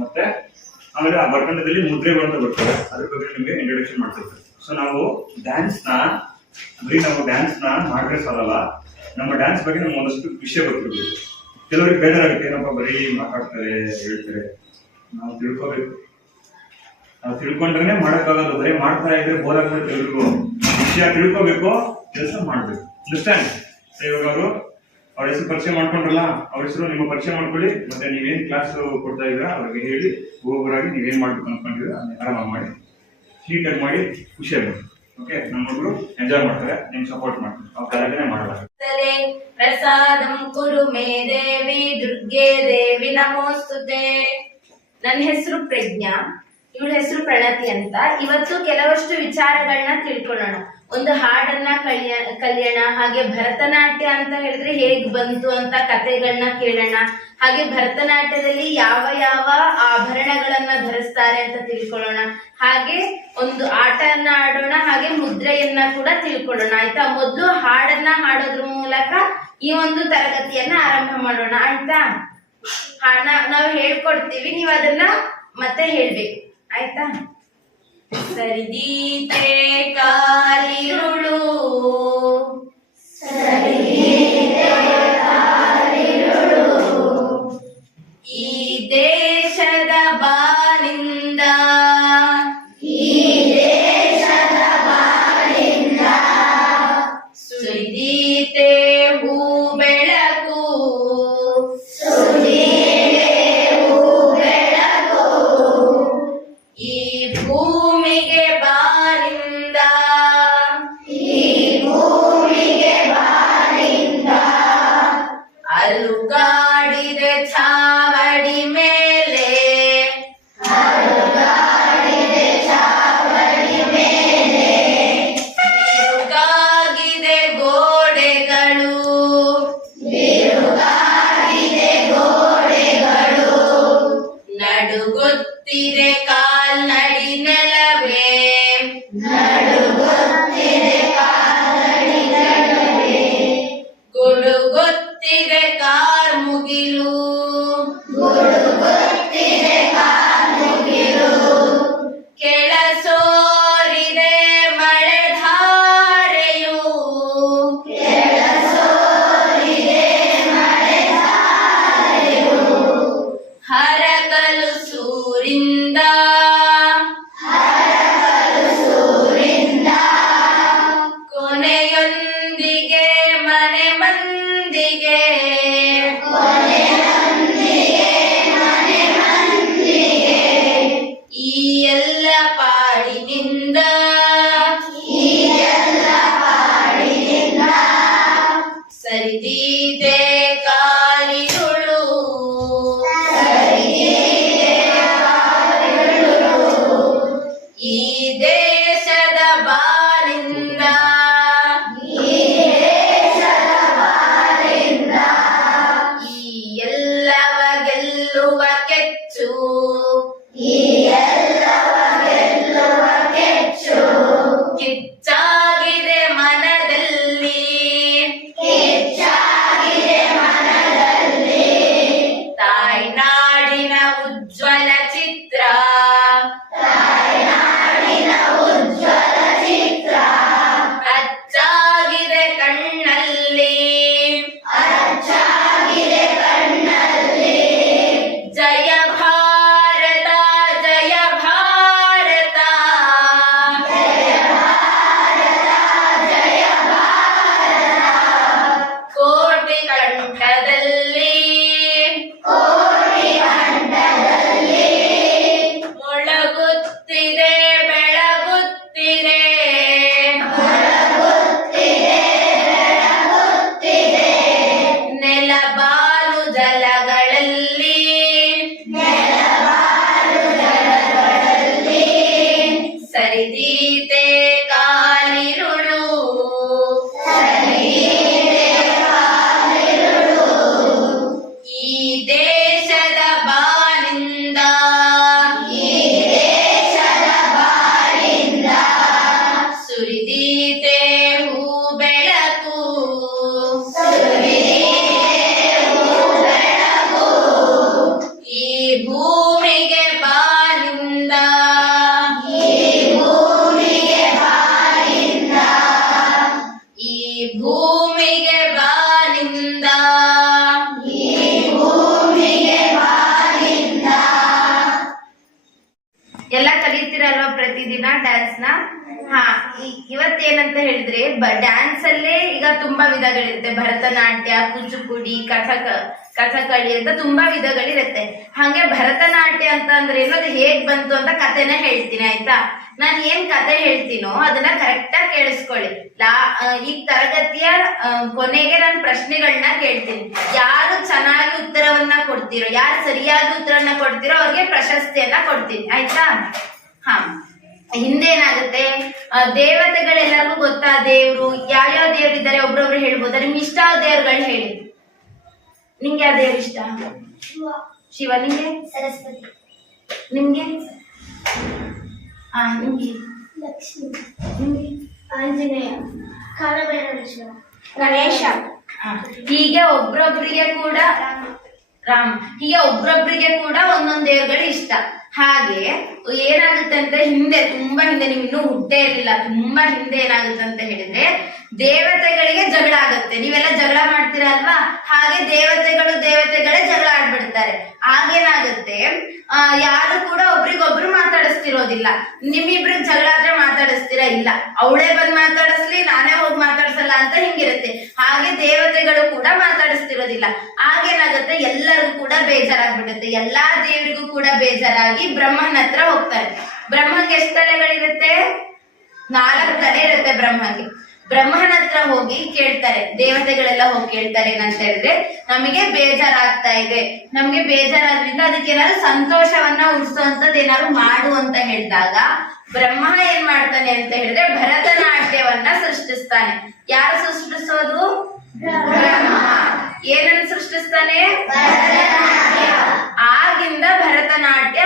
ಮತ್ತೆ ಆಮೇಲೆ ಆ ಬರ್ಕಂಡದಲ್ಲಿ ಮುದ್ರೆಗಳು ಅಂತ ಬರ್ತವೆ, ಅದ್ರ ಬಗ್ಗೆ ನಿಮಗೆ ಇಂಟ್ರೊಡಕ್ಷನ್ ಮಾಡ್ತಿರ್ತಾರೆ. ಸೊ ನಾವು ಡ್ಯಾನ್ಸ್ ನ ಮಾಡಿದ್ರೆ ಸಾಲಲ್ಲ, ನಮ್ಮ ಡ್ಯಾನ್ಸ್ ಬಗ್ಗೆ ನಮ್ಗೆ ಒಂದಷ್ಟು ವಿಷಯ ಗೊತ್ತಿರ್ಬೇಕು. ಕೆಲವರಿಗೆ ಬೇಜಾರಾಗುತ್ತೆ, ಏನಪ್ಪ ಬರೀ ಮಾತಾಡ್ತಾರೆ ಹೇಳ್ತಾರೆ. ನಾವು ತಿಳ್ಕೋಬೇಕು, ನಾವು ತಿಳ್ಕೊಂಡ್ರೆ ಮಾಡಕ್ಕಾಗಲ್ಲ. ಬರೀ ಮಾಡ್ತಾ ಇದ್ರೆ ಬೋರ್ ಆಗ್ಬಿಡುತ್ತೆ. ಎಲ್ರಿಗೂ ವಿಷಯ ತಿಳ್ಕೋಬೇಕು, ಕೆಲಸ ಮಾಡ್ಬೇಕು. ಅಂಡರ್ಸ್ಟ್ಯಾಂಡ್? ಇವಾಗ ಅವ್ರ ಹೆಸರು ಪರಿಚಯ ಮಾಡ್ಕೊಂಡ್ರಲ್ಲ, ಅವ್ರ ಹೆಸರು ನಿಮ್ಮ ಪರಿಚಯ ಮಾಡ್ಕೊಳ್ಳಿ. ಮತ್ತೆ ನೀವೇನ್ ಕ್ಲಾಸ್ ಕೊಡ್ತಾ ಇದ್ರ ಅವ್ರಿಗೆ ಹೇಳಿ ಒಬ್ಬೊಬ್ಬರಾಗಿ ನೀವೇನ್ ಮಾಡ್ಬೇಕು ಅನ್ಕೊಂಡಿದ್ರೆ ಅದನ್ನ ಆರಾಮಾಗಿ ಮಾಡಿ, ನೀಟಾಗಿ ಮಾಡಿ, ಖುಷಿಯಾಗಿ. ಓಕೆ, ನಮ್ಮ ಹುಡುಗರು ಎಂಜಾಯ್ ಮಾಡ್ತಾರೆ, ನಿಮ್ಗೆ ಸಪೋರ್ಟ್ ಮಾಡ್ತಾರೆ. ಅವ್ರ ಕಲಾವಿದನೇ ಮಾಡಲ್ಲ. ಪ್ರಸಾದಂ ಕುರು ಮೇ ದೇವಿ ದುರ್ಗೆ ದೇವಿ ನಮೋಸ್ತುತೆ. ನನ್ನ ಹೆಸರು ಪ್ರಜ್ಞಾ, ಇವಳ ಹೆಸರು ಪ್ರಣತಿ ಅಂತ. ಇವತ್ತು ಕೆಲವಷ್ಟು ವಿಚಾರಗಳನ್ನ ತಿಳ್ಕೊಳ್ಳೋಣ. ಒಂದು ಹಾಡನ್ನ ಕಲಿಯೋಣ, ಹಾಗೆ ಭರತನಾಟ್ಯ ಅಂತ ಹೇಳಿದ್ರೆ ಹೇಗ್ ಬಂತು ಅಂತ ಕಥೆಗಳನ್ನ ಕೇಳೋಣ. ಹಾಗೆ ಭರತನಾಟ್ಯದಲ್ಲಿ ಯಾವ ಯಾವ ಆಭರಣಗಳನ್ನ ಧರಿಸ್ತಾರೆ ಅಂತ ತಿಳ್ಕೊಳ್ಳೋಣ. ಹಾಗೆ ಒಂದು ಆಟವನ್ನ ಆಡೋಣ, ಹಾಗೆ ಮುದ್ರೆಯನ್ನ ಕೂಡ ತಿಳ್ಕೊಳ್ಳೋಣ. ಆಯ್ತಾ? ಮೊದಲು ಹಾಡನ್ನ ಹಾಡೋದ್ರ ಮೂಲಕ ಈ ಒಂದು ತರಗತಿಯನ್ನ ಆರಂಭ ಮಾಡೋಣ. ಆಯ್ತಾ? ನಾವು ಹೇಳ್ಕೊಡ್ತೀವಿ, ನೀವು ಅದನ್ನ ಮತ್ತೆ ಹೇಳ್ಬೇಕು. ಆಯ್ತಾ? ಸರಿದೀತೆ ಕಾಲಿರುಳು, ಈ ದೇಶದ ಬಾನಿಂದ, ಸುರಿದೀತೆ ಹೂ ಬೆಳಕು, ಈ ಭೂಮಿಗೆ ಬಾನಿಂದ, ಅಲುಗಾಡಿದೆ ಚಾವಡಿ ಮೇಲೆ, ಬಿರುಗಾಗಿದೆ ಗೋಡೆಗಳು, ನಡುಗುತ್ತಿದೆ ಕಾಲ್ನಡಿ ನೆಲವೇ, ಗುಡುಗುತ್ತಿದೆ ಕಾರ್ಮುಗಿಲು, ಕೆಳಸೋರಿದೆ ಮಳೆಧಾರೆಯು, ಹರಕಲು ಸೂರಿಂದ, ಕೊನೆಯೊಂದಿಗೆ ಮನೆ ಮಂದಿಗೆ, ಈ ಎಲ್ಲ ಪಾಡಿನಿಂದ, ಸರಿದೀತೆ ಕಾಲಿರುಳು, ಈ ದೇಶದ ಬಾನಿಂದ, ಈ ಎಲ್ಲವ ಗೆಲ್ಲುವ ಕೆಚ್ಚು, ಕಿಚ್ಚಾಗಿದೆ ಮನದಲ್ಲಿ, ತಾಯ್ನಾಡಿನ ಉಜ್ವಲ ಚಿತ್ರ, ಅಚ್ಚಾಗಿದೆ ಕಣ್ಣಲ್ಲಿ, ಜಯ ಭಾರತ ಜಯ ಭಾರತ, ಕೋಟಿ ಕಂಠದಲ್ಲಿ ಮೊಳಗುತ್ತಿದೆ ಬೆಳಗುತ್ತಿದೆ, ನೆಲಬಾಲು ಜಲಗಳಲ್ಲಿ, ಸರಿದೀತೆ ಕಾಲಿರುಳು, ಈ ದೇಶದ ಬಾನಿಂದ, ಸುರಿದೀತೆ ಹೂ ಬೆಳಕು, ಈ ಭೂಮಿಗೆ ಪ್ರತಿದಿನ ಡ್ಯಾನ್ಸ್ ನ? ಹಾ, ಇವತ್ತೇನಂತ ಹೇಳಿದ್ರೆ ಡ್ಯಾನ್ಸ್ ಅಲ್ಲೇ ಈಗ ತುಂಬಾ ವಿಧಗಳಿರುತ್ತೆ. ಭರತನಾಟ್ಯ, ಕೂಚುಪುಡಿ, ಕಥಕಳಿ ಅಂತ ತುಂಬಾ ವಿಧಗಳಿರುತ್ತೆ. ಹಾಗೆ ಭರತನಾಟ್ಯ ಅಂತ ಅಂದ್ರೆ ಏನು, ಅದು ಹೇಗ್ ಬಂತು ಅಂತ ಕಥೆನ ಹೇಳ್ತೀನಿ ಆಯ್ತಾ. ನಾನು ಏನ್ ಕತೆ ಹೇಳ್ತೀನೋ ಅದನ್ನ ಕರೆಕ್ಟ್ ಆಗಿ ಕೇಳಿಸ್ಕೊಳ್ಳಿ. ಈ ತರಗತಿಯ ಕೊನೆಗೆ ನಾನು ಪ್ರಶ್ನೆಗಳನ್ನ ಕೇಳ್ತೀನಿ. ಯಾರು ಚೆನ್ನಾಗಿ ಉತ್ತರವನ್ನ ಕೊಡ್ತೀರೋ, ಯಾರು ಸರಿಯಾಗಿ ಉತ್ತರವನ್ನ ಕೊಡ್ತೀರೋ ಅವ್ರಿಗೆ ಪ್ರಶಸ್ತಿಯನ್ನ ಕೊಡ್ತೀನಿ ಆಯ್ತಾ. ಹಾ, ಹಿಂದೇನಾಗುತ್ತೆ, ದೇವತೆಗಳೆಲ್ಲರಿಗೂ ಗೊತ್ತಾ ದೇವ್ರು, ಯಾವ್ಯಾವ ದೇವ್ರು ಇದ್ದಾರೆ ಒಬ್ರೊಬ್ರು ಹೇಳ್ಬೋದಾ? ನಿಮ್ಗೆ ಇಷ್ಟ ದೇವ್ರುಗಳು ಹೇಳಿ. ನಿಂಗೆ ಯಾವ ದೇವ್ರು ಇಷ್ಟ? ಶಿವ. ನಿಂಗೆ? ಸರಸ್ವತಿ. ನಿಮ್ಗೆ? ನಿಮ್ಗೆ? ಲಕ್ಷ್ಮಿ. ನಿಮ್ಗೆ? ಆಂಜನೇಯ. ಕಾಲಭೈರವೇಶ್ವರ. ಗಣೇಶ. ಹೀಗೆ ಒಬ್ರೊಬ್ರಿಗೆ ಕೂಡ ರಾಮ್, ಹೀಗೆ ಒಬ್ರೊಬ್ರಿಗೆ ಕೂಡ ಒಂದೊಂದ್ ದೇವ್ರುಗಳು ಇಷ್ಟ. ಹಾಗೆ ಏನಾಗುತ್ತೆ ಅಂತ ತುಂಬಾ ಹಿಂದೆ, ನೀವು ಇನ್ನೂ ಹುಟ್ಟೇ ಇರ್ಲಿಲ್ಲ, ತುಂಬಾ ಹಿಂದೆ ಏನಾಗುತ್ತೆ ಅಂತ ಹೇಳಿದ್ರೆ ದೇವತೆಗಳಿಗೆ ಜಗಳ ಆಗುತ್ತೆ. ನೀವೆಲ್ಲ ಜಗಳ ಮಾಡ್ತೀರಾ ಅಲ್ವಾ? ಹಾಗೆ ದೇವತೆಗಳೇ ಜಗಳ ಆಡ್ಬಿಡ್ತಾರೆ. ಆಗೇನಾಗುತ್ತೆ, ಯಾರು ಕೂಡ ಒಬ್ರಿಗೊಬ್ರು ಮಾತಾಡಿಸ್ತಿರೋದಿಲ್ಲ. ನಿಮ್ಮಿಬ್ರಿಗೆ ಜಗಳ ಆದ್ರೆ ಮಾತಾಡಿಸ್ತೀರಾ? ಇಲ್ಲ. ಅವಳೇ ಬಂದ್ ಮಾತಾಡಿಸ್ಲಿ, ನಾನೇ ಹೋಗಿ ಮಾತಾಡ್ಸಲ್ಲ ಅಂತ ಹಿಂಗಿರುತ್ತೆ. ಹಾಗೆ ದೇವತೆಗಳು ಕೂಡ ಮಾತಾಡಿಸ್ತಿರೋದಿಲ್ಲ. ಆಗೇನಾಗುತ್ತೆ, ಎಲ್ಲರಿಗೂ ಕೂಡ ಬೇಜಾರಾಗ್ಬಿಡುತ್ತೆ. ಎಲ್ಲಾ ದೇವರಿಗೂ ಕೂಡ ಬೇಜಾರಾಗಿ ಬ್ರಹ್ಮನ ಹತ್ರ ಹೋಗ್ತಾರೆ. ಬ್ರಹ್ಮಂಗೆ ಎಷ್ಟು ತಲೆಗಳಿರುತ್ತೆ? 4 ತಲೆ ಇರುತ್ತೆ ಬ್ರಹ್ಮಂಗೆ. ಬ್ರಹ್ಮನ ಹತ್ರ ಹೋಗಿ ಕೇಳ್ತಾರೆ, ದೇವತೆಗಳೆಲ್ಲ ಹೋಗಿ ಕೇಳ್ತಾರೆ ಏನಂತ ಹೇಳಿದ್ರೆ, ನಮಗೆ ಬೇಜಾರಾಗ್ತಾ ಇದೆ, ನಮ್ಗೆ ಬೇಜಾರಾದ್ರಿಂದ ಅದಕ್ಕೆ ಏನಾದ್ರು ಸಂತೋಷವನ್ನ ಉಡ್ಸುವಂತದ್ದು ಏನಾದ್ರು ಮಾಡು ಅಂತ ಹೇಳಿದಾಗ ಬ್ರಹ್ಮ ಏನ್ ಮಾಡ್ತಾನೆ ಅಂತ ಹೇಳಿದ್ರೆ ಭರತನಾಟ್ಯವನ್ನ ಸೃಷ್ಟಿಸ್ತಾನೆ. ಯಾರು ಸೃಷ್ಟಿಸೋದು? ಬ್ರಹ್ಮ. ಏನನ್ನು ಸೃಷ್ಟಿಸ್ತಾನೆ? ಆಗಿಂದ ಭರತನಾಟ್ಯ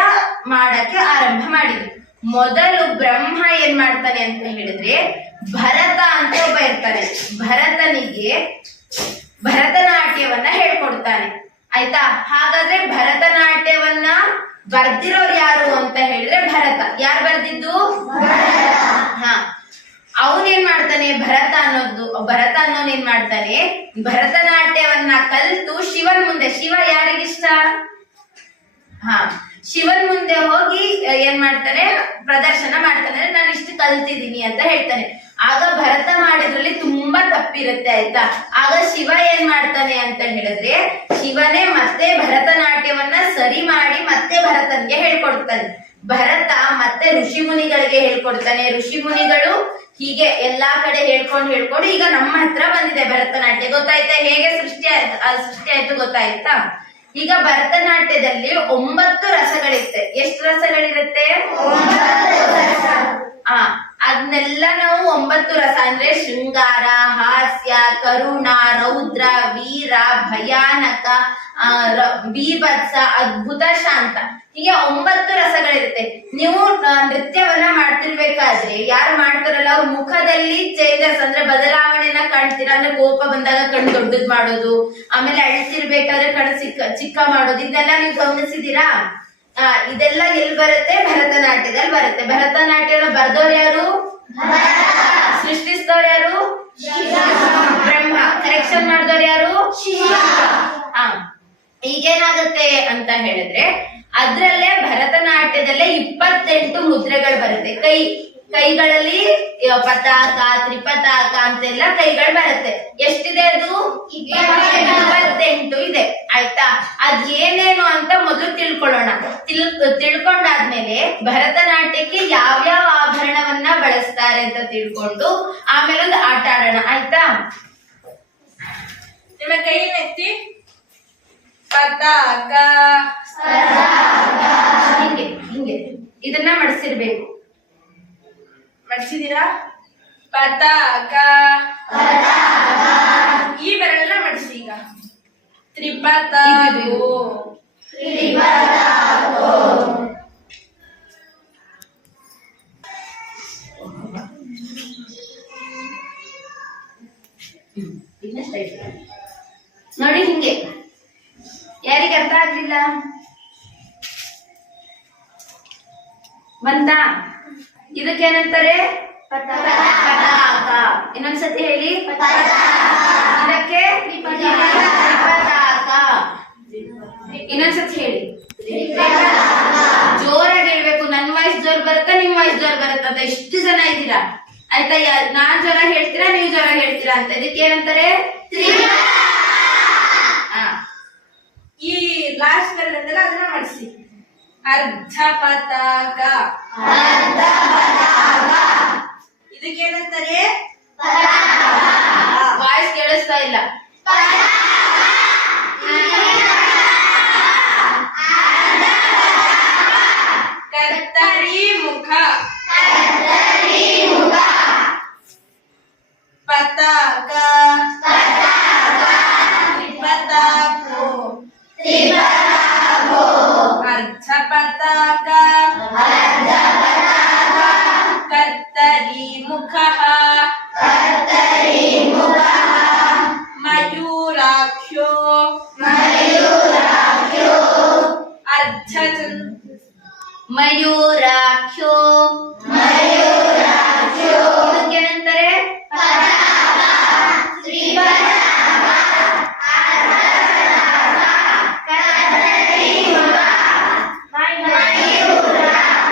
ಮಾಡಕ್ಕೆ ಆರಂಭ ಮಾಡಿದ್ರು. ಮೊದಲು ಬ್ರಹ್ಮ ಏನ್ ಮಾಡ್ತಾನೆ ಅಂತ ಹೇಳಿದ್ರೆ, ಭರತ ಅಂತ ಒಬ್ಬ ಇರ್ತಾನೆ, ಭರತನಿಗೆ ಭರತನಾಟ್ಯವನ್ನ ಹೇಳ್ಕೊಡ್ತಾನೆ ಆಯ್ತಾ. ಹಾಗಾದ್ರೆ ಭರತನಾಟ್ಯವನ್ನ ಬರ್ದಿರೋರು ಯಾರು ಅಂತ ಹೇಳಿದ್ರೆ ಭರತ. ಯಾರು ಬರ್ದಿದ್ದು? ಹಾ, ಅವನೇನ್ ಮಾಡ್ತಾನೆ, ಭರತ ಅನ್ನೋನ್ ಏನ್ ಮಾಡ್ತಾನೆ, ಭರತನಾಟ್ಯವನ್ನ ಕಲಿತು ಶಿವನ್ ಮುಂದೆ, ಶಿವ ಯಾರಿಗಿಷ್ಟ? ಹಾ, ಶಿವನ್ ಮುಂದೆ ಹೋಗಿ ಏನ್ ಮಾಡ್ತಾನೆ, ಪ್ರದರ್ಶನ ಮಾಡ್ತಾನೆ, ನಾನು ಇಷ್ಟು ಕಲ್ತಿದ್ದೀನಿ ಅಂತ ಹೇಳ್ತಾನೆ. ಆಗ ಭರತ ಮಾಡಿದ್ರಲ್ಲಿ ತುಂಬಾ ತಪ್ಪಿರುತ್ತೆ ಆಯ್ತಾ. ಆಗ ಶಿವ ಏನ್ ಮಾಡ್ತಾನೆ ಅಂತ ಹೇಳಿದ್ರೆ, ಶಿವನೇ ಮತ್ತೆ ಭರತನಾಟ್ಯವನ್ನ ಸರಿ ಮಾಡಿ ಮತ್ತೆ ಭರತನ್ಗೆ ಹೇಳ್ಕೊಡ್ತಾನೆ. ಭರತ ಮತ್ತೆ ಋಷಿ ಮುನಿಗಳಿಗೆ ಹೇಳ್ಕೊಡ್ತಾನೆ. ಋಷಿ ಮುನಿಗಳು ಹೀಗೆ ಎಲ್ಲಾ ಕಡೆ ಹೇಳ್ಕೊಂಡು ಈಗ ನಮ್ಮ ಹತ್ರ ಬಂದಿದೆ ಭರತನಾಟ್ಯ. ಗೊತ್ತಾಯ್ತಾ ಹೇಗೆ ಸೃಷ್ಟಿ ಆಯ್ತು ಗೊತ್ತಾಯ್ತಾ? ಈಗ ಭರತನಾಟ್ಯದಲ್ಲಿ 9 ರಸಗಳಿರುತ್ತೆ. ಎಷ್ಟು ರಸಗಳಿರುತ್ತೆ? 9 ಅದನ್ನೆಲ್ಲ ನಾವು 9 ರಸ ಅಂದ್ರೆ ಶೃಂಗಾರ, ಹಾಸ್ಯ, ಕರುಣ, ರೌದ್ರ, ವೀರ, ಭಯಾನಕ, ಬೀಭತ್ಸ, ಅದ್ಭುತ, ಶಾಂತ, ಹೀಗೆ 9 ರಸಗಳಿರುತ್ತೆ. ನೀವು ನೃತ್ಯವನ್ನ ಮಾಡ್ತಿರ್ಬೇಕಾದ್ರೆ ಯಾರು ಮಾಡ್ತಾರಲ್ಲ ಅವ್ರ ಮುಖದಲ್ಲಿ ಚೇಂಜಸ್ ಅಂದ್ರೆ ಬದಲಾವಣೆಯನ್ನ ಕಾಣ್ತೀರಾ. ಅಂದ್ರೆ ಕೋಪ ಬಂದಾಗ ಕಣ್ಣು ದೊಡ್ಡದ್ ಮಾಡೋದು, ಆಮೇಲೆ ಅಳ್ತಿರ್ಬೇಕಾದ್ರೆ ಕಣ್ಣು ಚಿಕ್ಕ ಮಾಡೋದು, ಇದೆಲ್ಲ ನೀವು ಗಮನಿಸಿದೀರಾ? ಇದೆಲ್ಲ ಎಲ್ಲಿ ಬರುತ್ತೆ? ಭರತನಾಟ್ಯದಲ್ಲಿ ಬರುತ್ತೆ. ಭರತನಾಟ್ಯನ ಬರ್ದವ್ರು ಯಾರು? ಸೃಷ್ಟಿಸಿದವ್ರು ಯಾರು? ಬ್ರಹ್ಮ. ಕರೆಕ್ಷನ್ ಮಾಡಿದವ್ರು ಯಾರು? ಈಗೇನಾಗುತ್ತೆ ಅಂತ ಹೇಳಿದ್ರೆ ಅದ್ರಲ್ಲೇ ಭರತನಾಟ್ಯದಲ್ಲೇ 28 ಮುದ್ರೆಗಳು ಬರುತ್ತೆ. ಕೈಗಳಲ್ಲಿ ಪತಾಕ, ತ್ರಿಪತಾಕ ಅಂತೆಲ್ಲ ಕೈಗಳು ಬರುತ್ತೆ. ಎಷ್ಟಿದೆ ಅದು? 28 ಇದೆ ಆಯ್ತಾ. ಅದೇನೇನು ಅಂತ ಮೊದಲು ತಿಳ್ಕೊಳ್ಳೋಣ. ತಿಳ್ಕೊಂಡಾದ್ಮೇಲೆ ಭರತನಾಟ್ಯಕ್ಕೆ ಯಾವ್ಯಾವ ಆಭರಣವನ್ನ ಬಳಸ್ತಾರೆ ಅಂತ ತಿಳ್ಕೊಂಡು ಆಮೇಲೆ ಒಂದು ಆಟ ಆಡೋಣ ಆಯ್ತಾ. ನಿಮ್ಮ ಕೈಯನ್ನು ಎತ್ತಿ. ಪತಾಕ. ಹಿಂಗೆ ಇದನ್ನ ಮಡಿಸಿರ್ಬೇಕು. ಮಡಿಸಿದೀರಾ? ಪತಾಕ. ಈ ಬೆರಳನ್ನ ಮಡಿಸಿ. ಈಗ ತ್ರಿಪತಾಕು. ನೋಡಿ ಹಿಂಗೆ. ಯಾರಿಗೆ ಅರ್ಥ ಆಗ್ಲಿಲ್ಲ? ಬಂತಾ? ಇದಕ್ಕೇನಂತಾರೆ? ಪತಾಕ. ಇನ್ನೊಂದ್ಸತಿ ಹೇಳಿ. ಇದಕ್ಕೆ ತ್ರಿಪತಾಕ. ಇನ್ನೊಂದ್ಸತಿ ಹೇಳಿ. ಜೋರಾಗಿ ಹೇಳ್ಬೇಕು. ನನ್ನ ವಾಯ್ಸ್ ಜೋರ್ ಬರುತ್ತಾ ನಿಮ್ ವಾಯ್ಸ್ ಜ್ವರ ಬರುತ್ತಂತ ಎಷ್ಟು ಜನ ಇದ್ದೀರಾ ಆಯ್ತಾ? ನಾನ್ ಜ್ವರ ಹೇಳ್ತೀರಾ, ನೀವು ಜ್ವರ ಹೇಳ್ತೀರಾ ಅಂತ. ಇದಕ್ಕೆ ಏನಂತಾರೆ? ಈ ಲಾಸ್ಟ್ ಬೆರಳು ಅಂತೆಲ್ಲ ಅದನ್ನ ಮಾಡಿಸಿ. ಅರ್ಧ ಪತಾಕ. ಇದಕ್ಕೇನಂತಾರೆ? ವಾಯ್ಸ್ ಕೇಳಿಸ್ತಾ ಇಲ್ಲ. ಕತ್ತರಿ ಮುಖ. ಪತಾಕ. ತ್ರಿಪತಾಕೋ. ಅರ್ಧ ಪತಾಕ. ಕರ್ತರಿ ಮುಖ. ಮಯೂರಾಕ್ಷೋ. ಮಯೂರಾಕ್ಷೋ. ಇದಕ್ಕೇನಂತಾರೆ?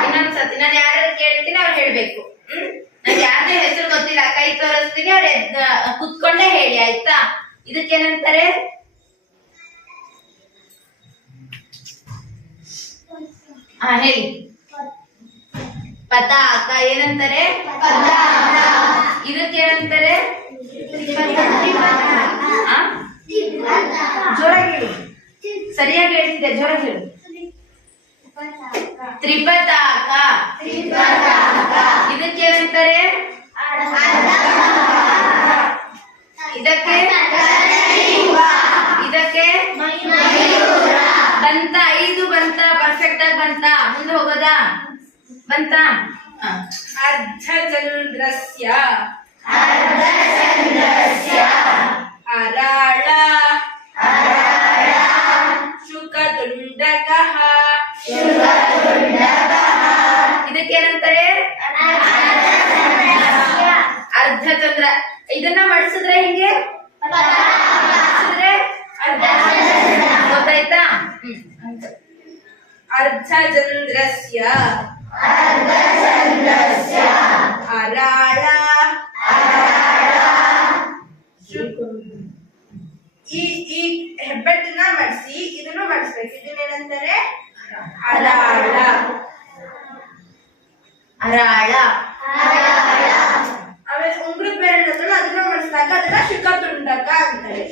ಇನ್ನೊಂದ್ಸತಿ ನಾನು ಯಾರು ಕೇಳ್ತೀನಿ ಅವ್ರು ಹೇಳ್ಬೇಕು. ನಂಗೆ ಯಾರ್ದೇ ಹೆಸರು ಗೊತ್ತಿಲ್ಲ, ಕೈ ತೋರಿಸ್ತೀನಿ, ಅವ್ರು ಕುತ್ಕೊಂಡೇ ಹೇಳಿ ಆಯ್ತಾ? ಇದಕ್ಕೇನಂತಾರೆ? ಹೇಳಿ. ಪತಾಕ. ಏನಂತಾರೆ? ಇದಕ್ಕೇನಂತಾರೆ? ಜೋರಾಗಿ ಹೇಳಿ, ಸರಿಯಾಗಿ ಹೇಳ್ತಿದ್ದೆ, ಜೋರಾಗಿ ಹೇಳಿ. ತ್ರಿಪತಾಕ. ಇದಕ್ಕೇನಂತಾರೆ? ಇದಕ್ಕೆ ಬಂತ? 5 ಬಂತ? ಪರ್ಫೆಕ್ಟ್ ಆಗಿ ಬಂತ? ಮುಂದೆ ಹೋಗೋದಾ? ಬಂತ? ಅರ್ಧಚಂದ್ರಸ್ಯ. ಅರಾಳ. ಶುಕತುಂಡಕಃ. ಇದಕ್ಕೇನಂತಾರೆ? ಅರ್ಧಚಂದ್ರ. ಇದನ್ನ ಮಾಡಿಸಿದ್ರೆ ಹಿಂಗೆ ಗೊತ್ತಾಯ್ತಾ? ಅರ್ಧಚಂದ್ರಸ್ಯ. ಅರಾಳ. ಈ ಹೆಬ್ಬೆಟ್ಟನ್ನ ಮಾಡಿಸಿ ಇದನ್ನು ಮಾಡಿಸ್ಬೇಕು. ಇದನ್ನೇನಂತಾರೆ? ಅರಾಳ. ಅರಾಳ. ಆಮೇಲೆ ಉಂಗುರದ ಬೆರಳನ್ನು ಅದನ್ನ ಮಾಡಿಸಿದಾಗ ಅದನ್ನ ಶುಕತುಂಡಕ ಅಂತಾರೆ.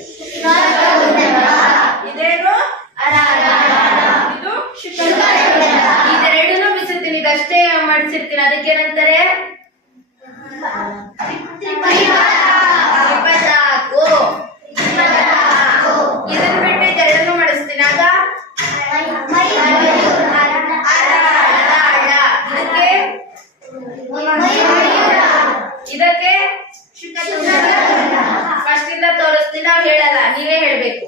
ಇದೇನು? ಇದು ಶುಕತುಂಡಕ. ಇದೆರಡನ್ನೂ ಬಿಡಿಸಿರ್ತೀನಿ, ಇದಷ್ಟೇ ಮಾಡಿಸಿರ್ತೀನಿ. ಅದಕ್ಕೇನಂತಾರೆ? ತ್ರಿಪತಾಕು. ಇದನ್ನ ಬಿಟ್ಟು ಇದೆರಡನ್ನೂ ಮಾಡಿಸ್ತೀನಿ, ಆಗ ಇದಕ್ಕೆ ಫಸ್ಟ್ ಇಂದ ತೋರಿಸ್ತೀನಿ, ನಾವು ಹೇಳಲ್ಲ, ನೀವೇ ಹೇಳ್ಬೇಕು.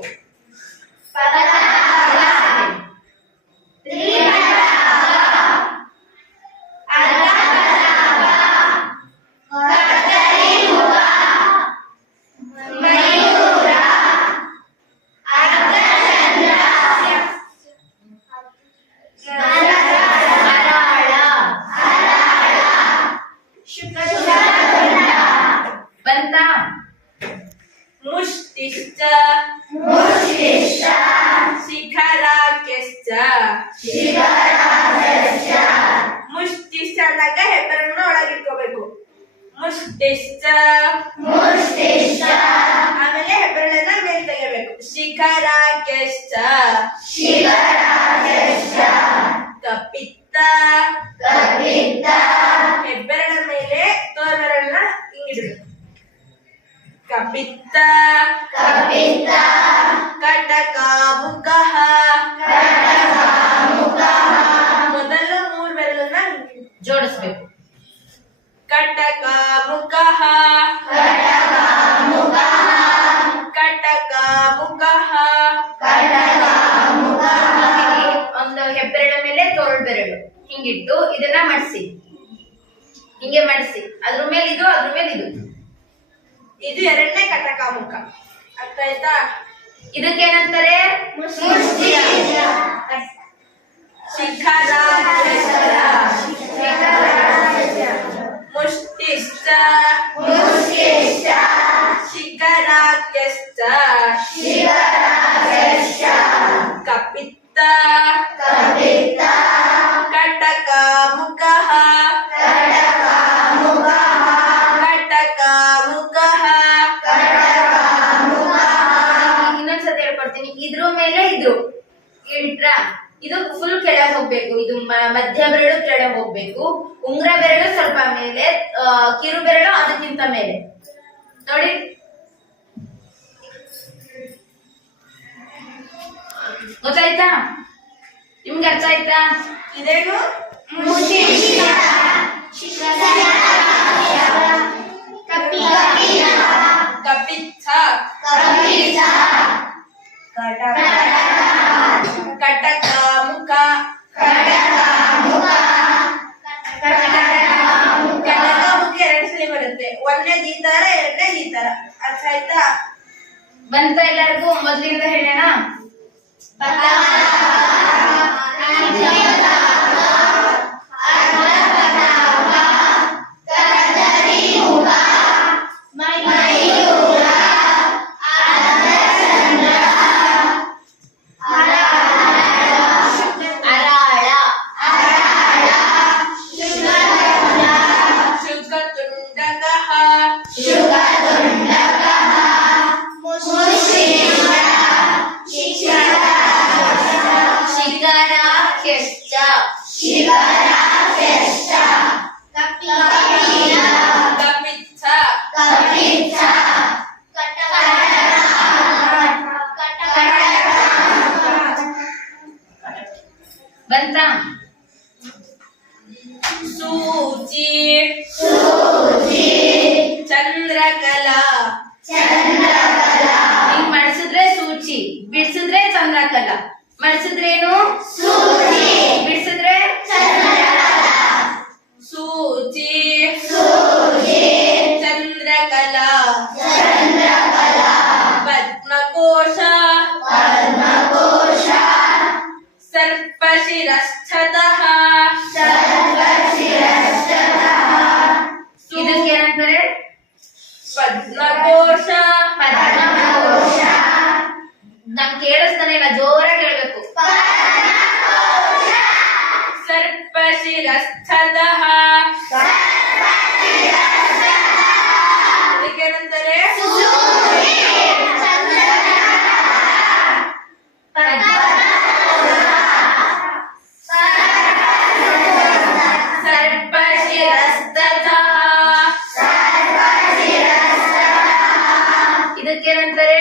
ಬಂತ? ಮುಷ್ಟಿಶ್ಚ. ಶಿಖರಾಖ್ಯಶ್ಚ. ಮುಷ್ಟಿಶ್ಚ ಅಂದಾಗ ಹೆಬ್ಬೆರಳನ್ನ ಒಳಗಿಟ್ಕೋಬೇಕು. ಮುಷ್ಟಿಶ್ಚ. ಆಮೇಲೆ ಹೆಬ್ಬೆರಳನ್ನ ಮೇಲೆ ತೆಗಿಬೇಕು. ಶಿಖರಾಖ್ಯಶ್ಚ. ಕಪಿತ್ತ. ಹೆಬ್ಬೆರಳ ಮೇಲೆ ತೋರ್ಬೆರಳನ್ನ ಹಿಂಗಿಡ್ಬೇಕು. ಕಪಿತ್ತ. ಕಟಕಾಮುಕಃ. ಮೊದಲ 3 ಬೆರಳನ್ನ ಜೋಡಿಸ್ಬೇಕು. ಕಟಕಾಮುಕಃ. ಒಂದು ಹೆಬ್ಬೆರಳ ಮೇಲೆ ತೋಳ್ ಬೆರಳು ಹಿಂಗಿಟ್ಟು ಇದನ್ನ ಮಡಿಸಿ, ಹಿಂಗೆ ಮಡಿಸಿ, ಅದ್ರ ಮೇಲೆ ಇದು, ಅದ್ರ ಮೇಲೆ ಇದು. ಇದು ಎರಡನೇ ಕಟಕಾಮುಖ. ಅರ್ಥ ಆಯ್ತಾ? ಇದಕ್ಕೇನಂತಾರೆ? ಶಿಖರಾಖ್ಯಶ್ಚ. ಕಪಿತ್ತ ಕಟಕ ಮುಖಃ ಇನ್ನೊಂದ್ಸತಿ ಹೇಳ್ಕೊಡ್ತೀನಿ. ಇದ್ರ ಮೇಲೆ ಇದ್ರು ಇಟ್ರ ಇದು ಫುಲ್ ಕೆಳಗೆ ಹೋಗ್ಬೇಕು. ಇದು ಮಧ್ಯ ಬೆರಳು ಕೆಳಗೆ ಹೋಗ್ಬೇಕು. ಉಂಗ್ರ ಬೆರಳು ಸ್ವಲ್ಪ ಮೇಲೆ, ಕಿರು ಬೆರಳು ಅದಕ್ಕಿಂತ ಮೇಲೆ. ನೋಡಿ, ಗೊತ್ತಾಯ್ತಾ? ನಿಮ್ಗೆ ಅರ್ಥ ಆಯ್ತಾ? ಇದೇನು ಕಪಿತ್ಥ ಕಟಕ ಮುಖ ಕಟಕಮುಖ ಎರಡು ಸಲ ಬರುತ್ತೆ. ಒಂದನೇದು ಈ ತರ, ಎರಡನೇದು ಈ ತರ. ಅರ್ಥ ಆಯ್ತಾ? ಬಂತ ಎಲ್ಲರಿಗೂ? ಮೊದಲಿಂದ ಹೇಳೋಣ. ಬಂತ? ಸೂಚಿ ಚಂದ್ರಕಲಾ. ಹಿಂಗ್ ಮಡ್ಸಿದ್ರೆ ಸೂಚಿ, ಬಿಡ್ಸಿದ್ರೆ ಚಂದ್ರಕಲಾ. ಮಡ್ಸಿದ್ರೇನು? ಬಿಡ್ಸಿದ್ರೆ ಸೂಚಿ ಚಂದ್ರಕಲಾ. ಪದ್ಮಕೋಶ ಸರ್ಪಶಿರಸ್ಥತಃ. ಇದಕ್ಕೇನಂತಾರೆ? ಪದ್ಮಕೋಶ. ನಮ್ ಕೇಳಿಸ್ತಾನೆ ಇಲ್ಲ, ಜೋರಾಗಿ ಹೇಳ್ಬೇಕು. ಸರ್ಪಶಿರಸ್ಥತಃ. ಇದಕ್ಕೇನಂತಾರೆ? ಇದಕ್ಕೇನಂತಾರೆ?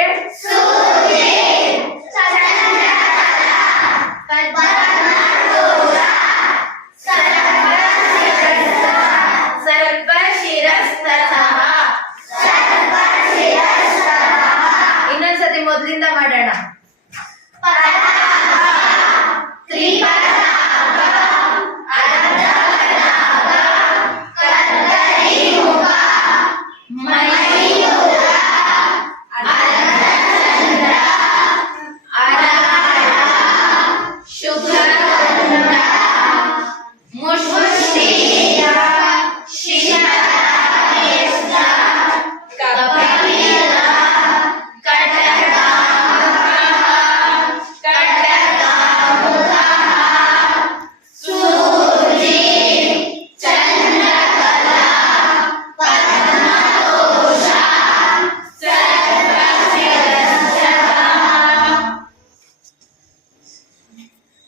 ಇನ್ನೊಂದ್ಸತಿ ಮೊದಲಿಂದ ಮಾಡೋಣ.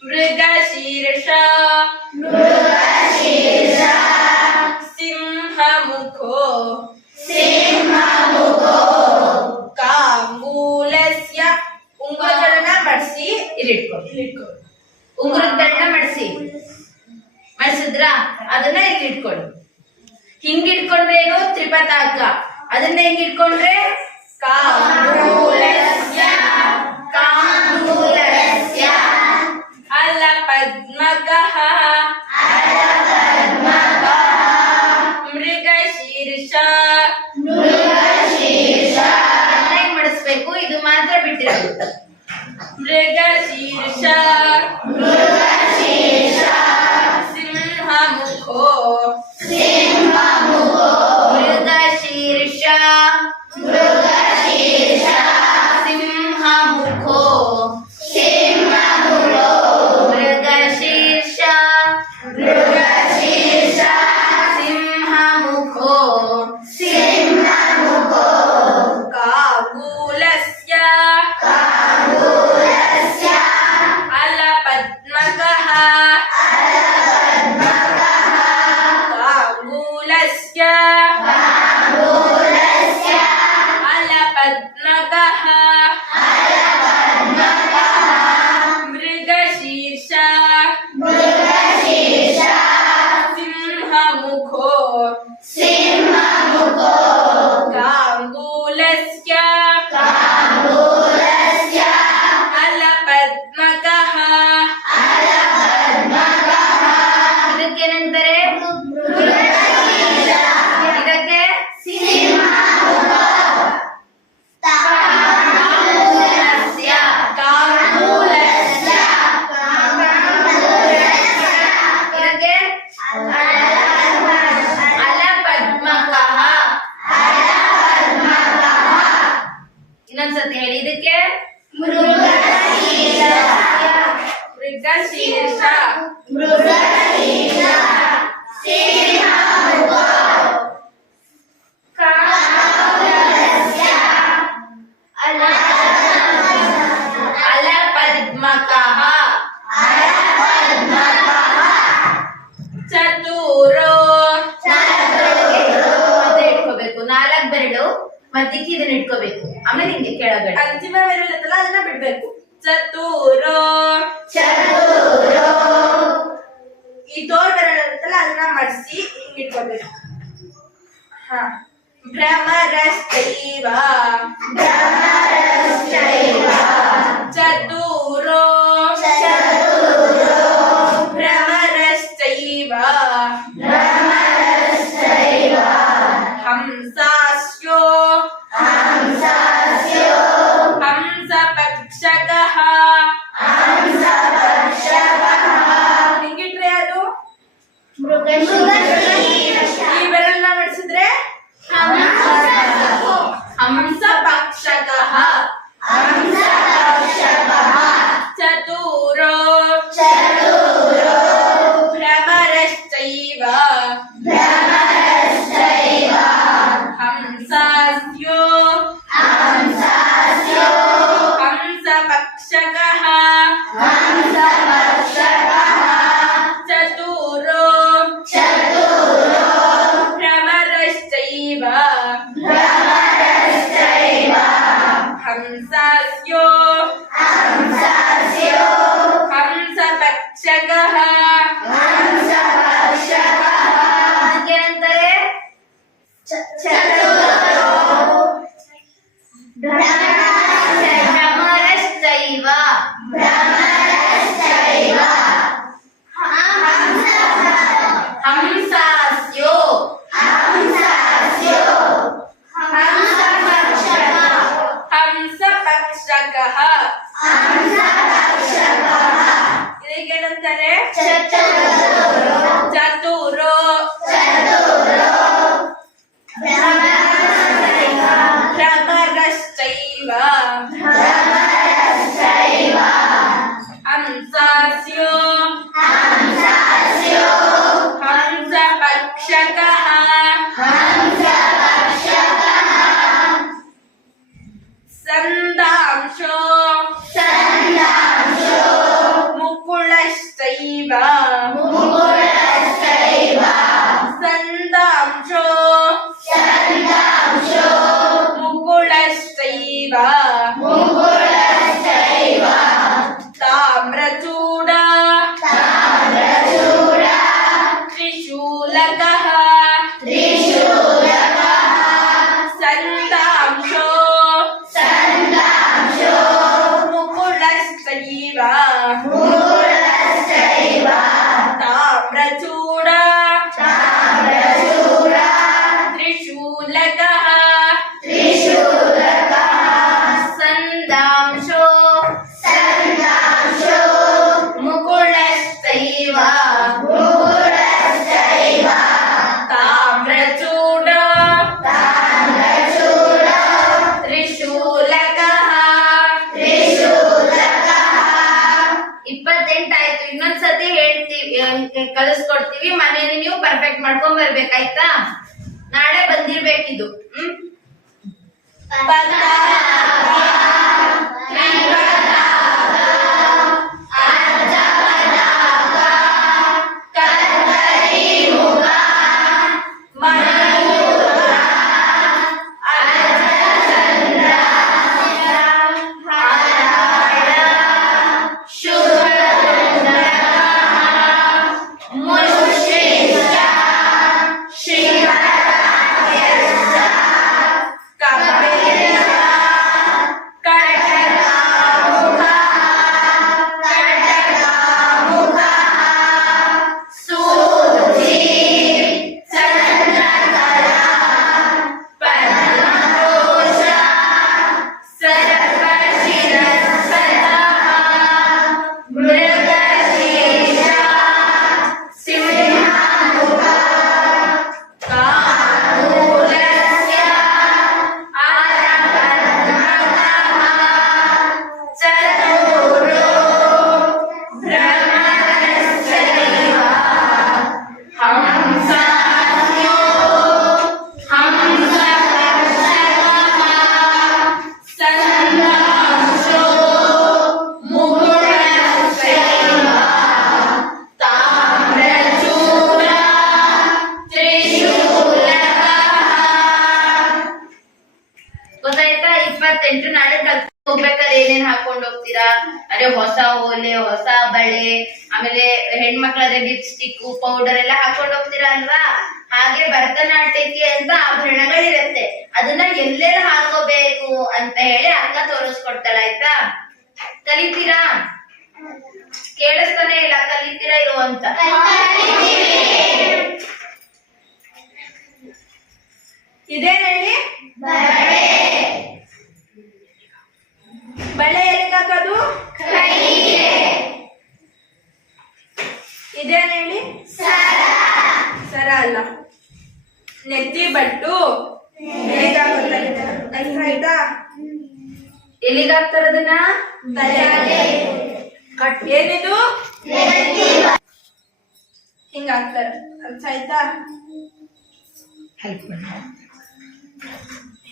ಮೃಗಶೀರ್ಷ ಸಿಂಹಮುಖೋ ಕಾಂಗೂಲಸ್ಯ. ಉಂಗುರಗಳನ್ನ ಮಡಿಸಿ ಇಲ್ಲಿಟ್ಕೊಳ್ಳಿ. ಉಂಗುರಗಳನ್ನ ಮಡಿಸಿದ್ರ ಅದನ್ನ ಇಲ್ಲಿ ಇಟ್ಕೊಳ್ಳಿ. ಹಿಂಗಿಟ್ಕೊಂಡ್ರೆ ಏನು? ತ್ರಿಪತಾಕ. ಅದನ್ನ ಹಿಂಗಿಟ್ಕೊಂಡ್ರೆ ಕಾಂಗೂಲಸ್ಯ. ಅಲ್ಲ ಪದ್ಮಕಃ ಮೃಗಶೀರ್ಷ. ಹೆಂಗ್ ಮಾಡಿಸ್ಬೇಕು? ಇದು ಮಾತ್ರ ಬಿಟ್ಟಿರೋದು. ಮೃಗಶೀರ್ಷ ಸಿಂಹಮುಖೋ ಮೃಗಶೀರ್ಷ ಸಿಂಹ ಮಧ್ಯಕ್ಕೆ ಇದನ್ನ ಇಟ್ಕೋಬೇಕು, ಆಮೇಲೆ ಹಿಂಗೆ ಕೆಳಗಡೆ. ಅಂತಿಮ ಬೆರಳು ಇರುತ್ತಲ್ಲ ಅದನ್ನ ಬಿಡ್ಬೇಕು. ಚತುರೋ ಈ ತೋರ್ ಬೆರಳು ಇರುತ್ತಲ್ಲ ಅದನ್ನ ಮಡಿಸಿ ಹಿಂಗ್ ಇಟ್ಕೋಬೇಕು. ಹಾ ಭ್ರಮರಶ್ಚೈವ ಚತುರೋ ಭ್ರಮರಶ್ಚೈವ ಹಂಸಾಸ್ಯೋ ಹಂಸಪಕ್ಷಕಃ ಹಿಂಗಿಟ್ರೆ ಅದು ಈ ಬೆರಳನ್ನ ಮಡಿಸಿದ್ರೆ ಹಂಸಪಕ್ಷಕಃ ಚತುರೋ ಭ್ರಮರಶ್ಚೈವ ಹಂಸಾಸ್ಯೋ ಹಂಸಪಕ್ಷಕಃ ಚತುರೋ ಭ್ರಮರಶ್ಚೈವ ಹಂಸಾಸ್ಯೋ ಹಂಸಪಕ್ಷಕಃ ಏನಂತಾರೆ? ಭ್ರಮರಶ್ಚೈವ ಹಂಸಾಸ್ಯೋ ಹಂಸಪಕ್ಷಕಃ ಇದಕ್ಕೇನಂತಾರೆ? ಚತುರೋ ಭ್ರಮರಶ್ಚೈವ ಹಂಸಾಸ್ಯೋ ಹಂಸಪಕ್ಷಕಃ ಸಂದಾಂಶೋ ಮುಕುಳಶ್ಚೈವ ಸಂದಾಂಶೋ ಮುಕುಳಶ್ಚೈವ ತಾಮ್ರಚೂಡ ತ್ರಿಶೂಲಕಃ ಸಂದಾಂಶೋ ಮುಕುಳಶ್ಚೈವ ತಾಮ್ರಚೂಡ ತ್ರಿಶೂಲಕಃ ಸಂದಾಂಶೋ ಮುಕುಳಶ್ಚೈವ ತಾಮ್ರಚೂಡ ತ್ರಿಶೂಲಕಃ 28 ಆಯ್ತು. ಇನ್ನೊಂದ್ಸತಿ ಹೇಳ್ತೀವಿ, ಕಲಿಸ್ಕೊಡ್ತೀವಿ. ಮನೇಲಿ ನೀವು ಪರ್ಫೆಕ್ಟ್ ಮಾಡ್ಕೊಂಡ್ ಬರ್ಬೇಕಾಯ್ತಾ? ನಾಳೆ ಬಂದಿರ್ಬೇಕಿದು. ಬಳೆ, ಆಮೇಲೆ ಹೆಣ್ಮಕ್ಳಾದ್ರೆ ಲಿಪ್ಸ್ಟಿಕ್, ಪೌಡರ್ ಎಲ್ಲ ಹಾಕೊಂಡು ಹೋಗ್ತೀರಾ ಅಲ್ವಾ? ಹಾಗೆ ಭರತನಾಟ್ಯಕ್ಕೆ ಅಂತ ಆಭರಣಗಳಿರತ್ತೆ. ಅದನ್ನ ಎಲ್ಲೆಲ್ಲ ಹಾಕೋಬೇಕು ಅಂತ ಹೇಳಿ ಅಕ್ಕ ತೋರಿಸ್ಕೊಡ್ತಾಳೆ. ಆಯ್ತಾ? ಕಲಿತೀರಾ? ಕೇಳಿಸ್ತಾನೆ ಇಲ್ಲ, ಕಲಿತೀರಾ ಇರೋ ಅಂತ. ಇದೇನ್ ಹೇಳಿ? ಬಳೆ ಎಲ್ಲಿಗೆ ಹಾಕೋದು? ಇದೇನ್ ಹೇಳಿ? ಸರ ಅಲ್ಲ, ನೆತ್ತಿ ಬಟ್ಟು ಎಲ್ಲಿಗೆ ಹಾಕೋತಾರೆ? ಆಯ್ತಾ? ಎಲ್ಲಿಗೆ ಹಾಕ್ತಾರ ಅದನ್ನ? ಏನಿದು? ಹಿಂಗ ಹಾಕ್ತಾರ. ಅರ್ಥ ಆಯ್ತಾ?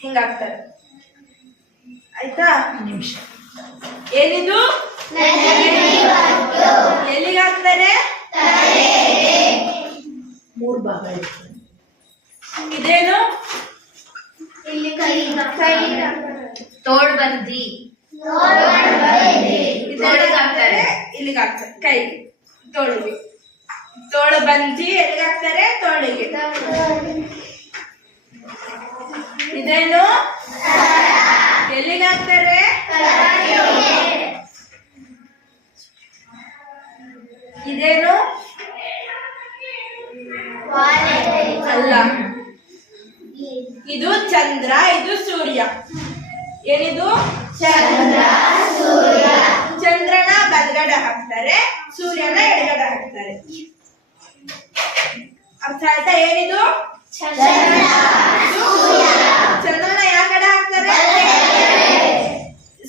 ಹಿಂಗ ಹಾಕ್ತಾರ. ಆಯ್ತಾ? ಏನಿದು? ಎಲ್ಲಿಗೆ ಹಾಕ್ತಾರೆ? ಇದೇನು? ತೋಳ್ಬಂದಿ. ಇದೆಲ್ಲಿಗೆ ಹಾಕ್ತಾರೆ? ಇಲ್ಲಿಗೆ ಹಾಕ್ತಾರೆ. ಕೈ ತೋಳಿಗೆ. ತೋಳು ಬಂದಿ ಎಲ್ಲಿಗೆ ಹಾಕ್ತಾರೆ? ತೋಳಿಗೆ. ಇದೇನು? ಎಲ್ಲಿಗೆ ಹಾಕ್ತಾರೆ? ಇದೇನು? ಅಲ್ಲ, ಇದು ಚಂದ್ರ, ಇದು ಸೂರ್ಯ. ಏನಿದು? ಚಂದ್ರನ ಬಲಗಡೆ ಹಾಕ್ತಾರೆ, ಸೂರ್ಯನ ಎಡಗಡೆ ಹಾಕ್ತಾರೆ. ಅರ್ಥ ಆಯ್ತಾ? ಏನಿದು? ಚಂದ್ರನ ಯಾವ ಕಡೆ ಹಾಕ್ತಾರೆ?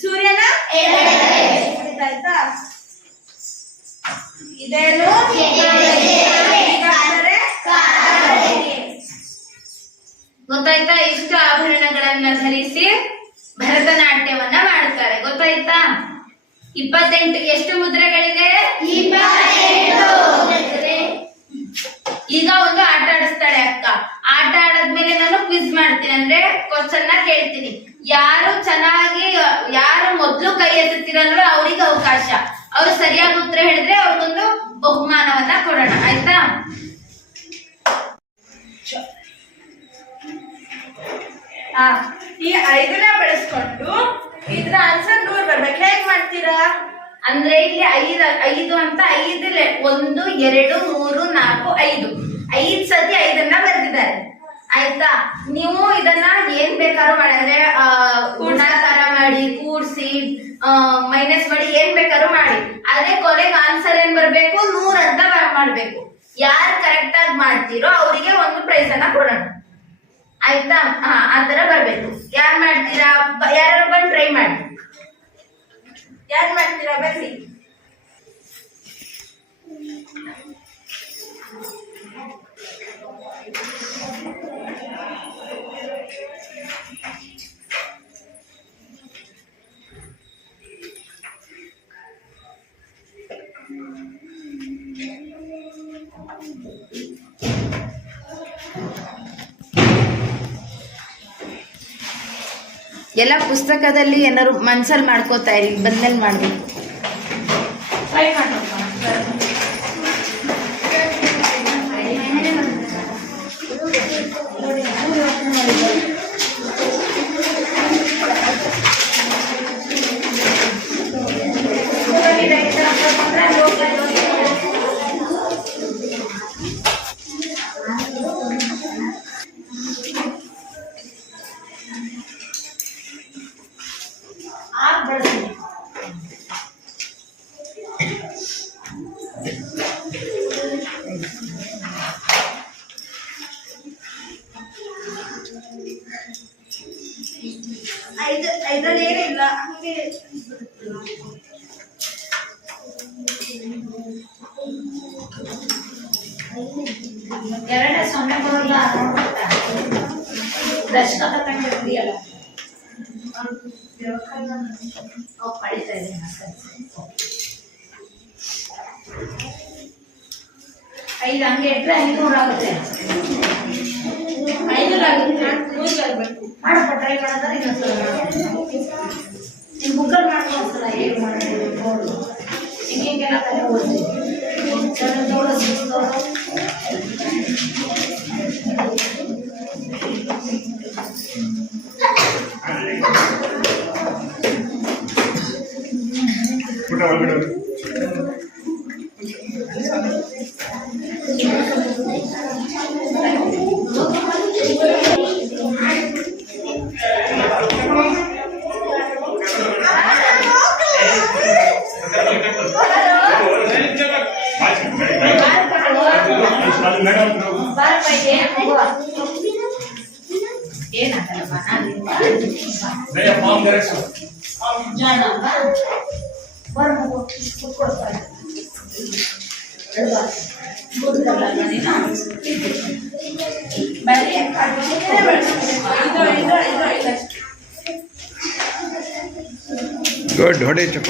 ಸೂರ್ಯನ ಅರ್ಥ ಆಯ್ತಾ? ಇದೇನು? ಗೊತ್ತಾಯ್ತಾ? ಇಷ್ಟು ಆಭರಣಗಳನ್ನ ಧರಿಸಿ ಭರತನಾಟ್ಯವನ್ನ ಮಾಡ್ತಾರೆ. ಗೊತ್ತಾಯ್ತಾ? 28 ಎಷ್ಟು ಮುದ್ರೆಗಳಿವೆ? 28. ಈಗ ಒಂದು ಆಟ ಆಡಿಸ್ತಾಳೆ ಅಕ್ಕ. ಆಟ ಆಡದ್ಮೇಲೆ ನಾನು ಕ್ವಿಜ್ ಮಾಡ್ತೀನಿ, ಅಂದ್ರೆ ಕ್ವಶನ್ ನ ಕೇಳ್ತೀನಿ. ಯಾರು ಮೊದ್ಲು ಕೈ ಎತ್ತುತ್ತಿರಲ್ವೋ ಅವ್ರಿಗೆ ಅವಕಾಶ. ಅವ್ರು ಸರಿಯಾಗಿ ಉತ್ತರ ಹೇಳಿದ್ರೆ ಅವ್ರಿಗೊಂದು ಬಹುಮಾನವನ್ನ ಕೊಡೋಣ. ಆಯ್ತಾ? ಈ 5ನ ಬಳಸ್ಕೊಂಡು ಇದ್ರ ಆನ್ಸರ್ 100 ಬರ್ಬೇಕು. ಹೇಗ್ ಮಾಡ್ತೀರಾ? ಅಂದ್ರೆ ಇಲ್ಲಿ 5 ಅಂತ 5 1 2 3 4 5 5 ಸತಿ 5ಅನ್ನ ಬರ್ತಿದ್ದಾರೆ. ಆಯ್ತಾ? ನೀವು ಇದನ್ನ ಏನ್ ಬೇಕಾದ್ರೂ ಮಾಡಿ, ಅಂದ್ರೆ ಗುಣಾಕಾರ ಮಾಡಿ, ಕೂಡ್ಸಿ, ಮೈನಸ್ ಮಾಡಿ, ಏನ್ ಬೇಕಾದ್ರೂ ಮಾಡಿ. ಆದ್ರೆ ಕೊನೆಗೆ ಆನ್ಸರ್ ಏನ್ ಬರ್ಬೇಕು? 100 ಅಂತ ಮಾಡ್ಬೇಕು. ಯಾರು ಕರೆಕ್ಟ್ ಆಗಿ ಮಾಡ್ತೀರೋ ಅವರಿಗೆ ಒಂದು ಪ್ರೈಸ್ ಅನ್ನ ಕೊಡೋಣ. ಆಯ್ತಾ? ಆತರ ಬರ್ಬೇಕು. ಯಾರು ಮಾಡ್ತೀರಾ? ಯಾರು ಬಂದು ಟ್ರೈ ಮಾಡಿ. ಯಾರು ಮಾಡ್ತೀರಾ? ಬರ್ರಿ. ಎಲ್ಲ ಪುಸ್ತಕದಲ್ಲಿ ಏನಾದ್ರು ಮನ್ಸಲ್ಲಿ ಮಾಡ್ಕೋತಾ ಇರಿ, ಬಂದಲ್ಲಿ ಮಾಡ್ಬೇಕು. ಟ್ರೈ ಮಾಡೋಣ. ಐದರಲ್ಲಿ ಏನಿಲ್ಲ, ಹಂಗೆ ಎರಡೇ 0 ಬರೋಲ್ಲ. ದಶಕ ತಗೊಂಡಿರ್ತೀಯಲ್ಲ, ಪಡಿತಾ ಇದೆ. 5 ಹಂಗೆ ಇಟ್ರೆ 500 ಆಗುತ್ತೆ. 5 ಆಗುತ್ತೆ, 100 ಆಗ್ಬೇಕು. ಮಾಡಪ್ಪ, ಟ್ರೈ ಮಾಡೋದ್ರೆ ಇನ್ನೊಂದ್ಸಲ ನೀನು ಬುಕ್ಕಲ್ಲಿ ಮಾಡ್ಕೊಂಡ್ಸಲ ಹೇಗೆ ಮಾಡೋದು ನೋಡು. ಈಗೇನೆಲ್ಲ ಕಲೆ ಓದ್ತೀವಿ ಪುಟ ಒಳಗಡೆ ಹೋಗಿ. ಅದು ಮೇಡಮ್ ಹತ್ರ ಹೋಗು. ಏನಾಗಲ್ಲಪ್ಪ ದಯ ಫಾರ್ಮ್ ಡೈರೆಕ್ಷನ್ ಬರೀ ಗುಡ್ ಹೊಡೆ ಚಪ್ಪ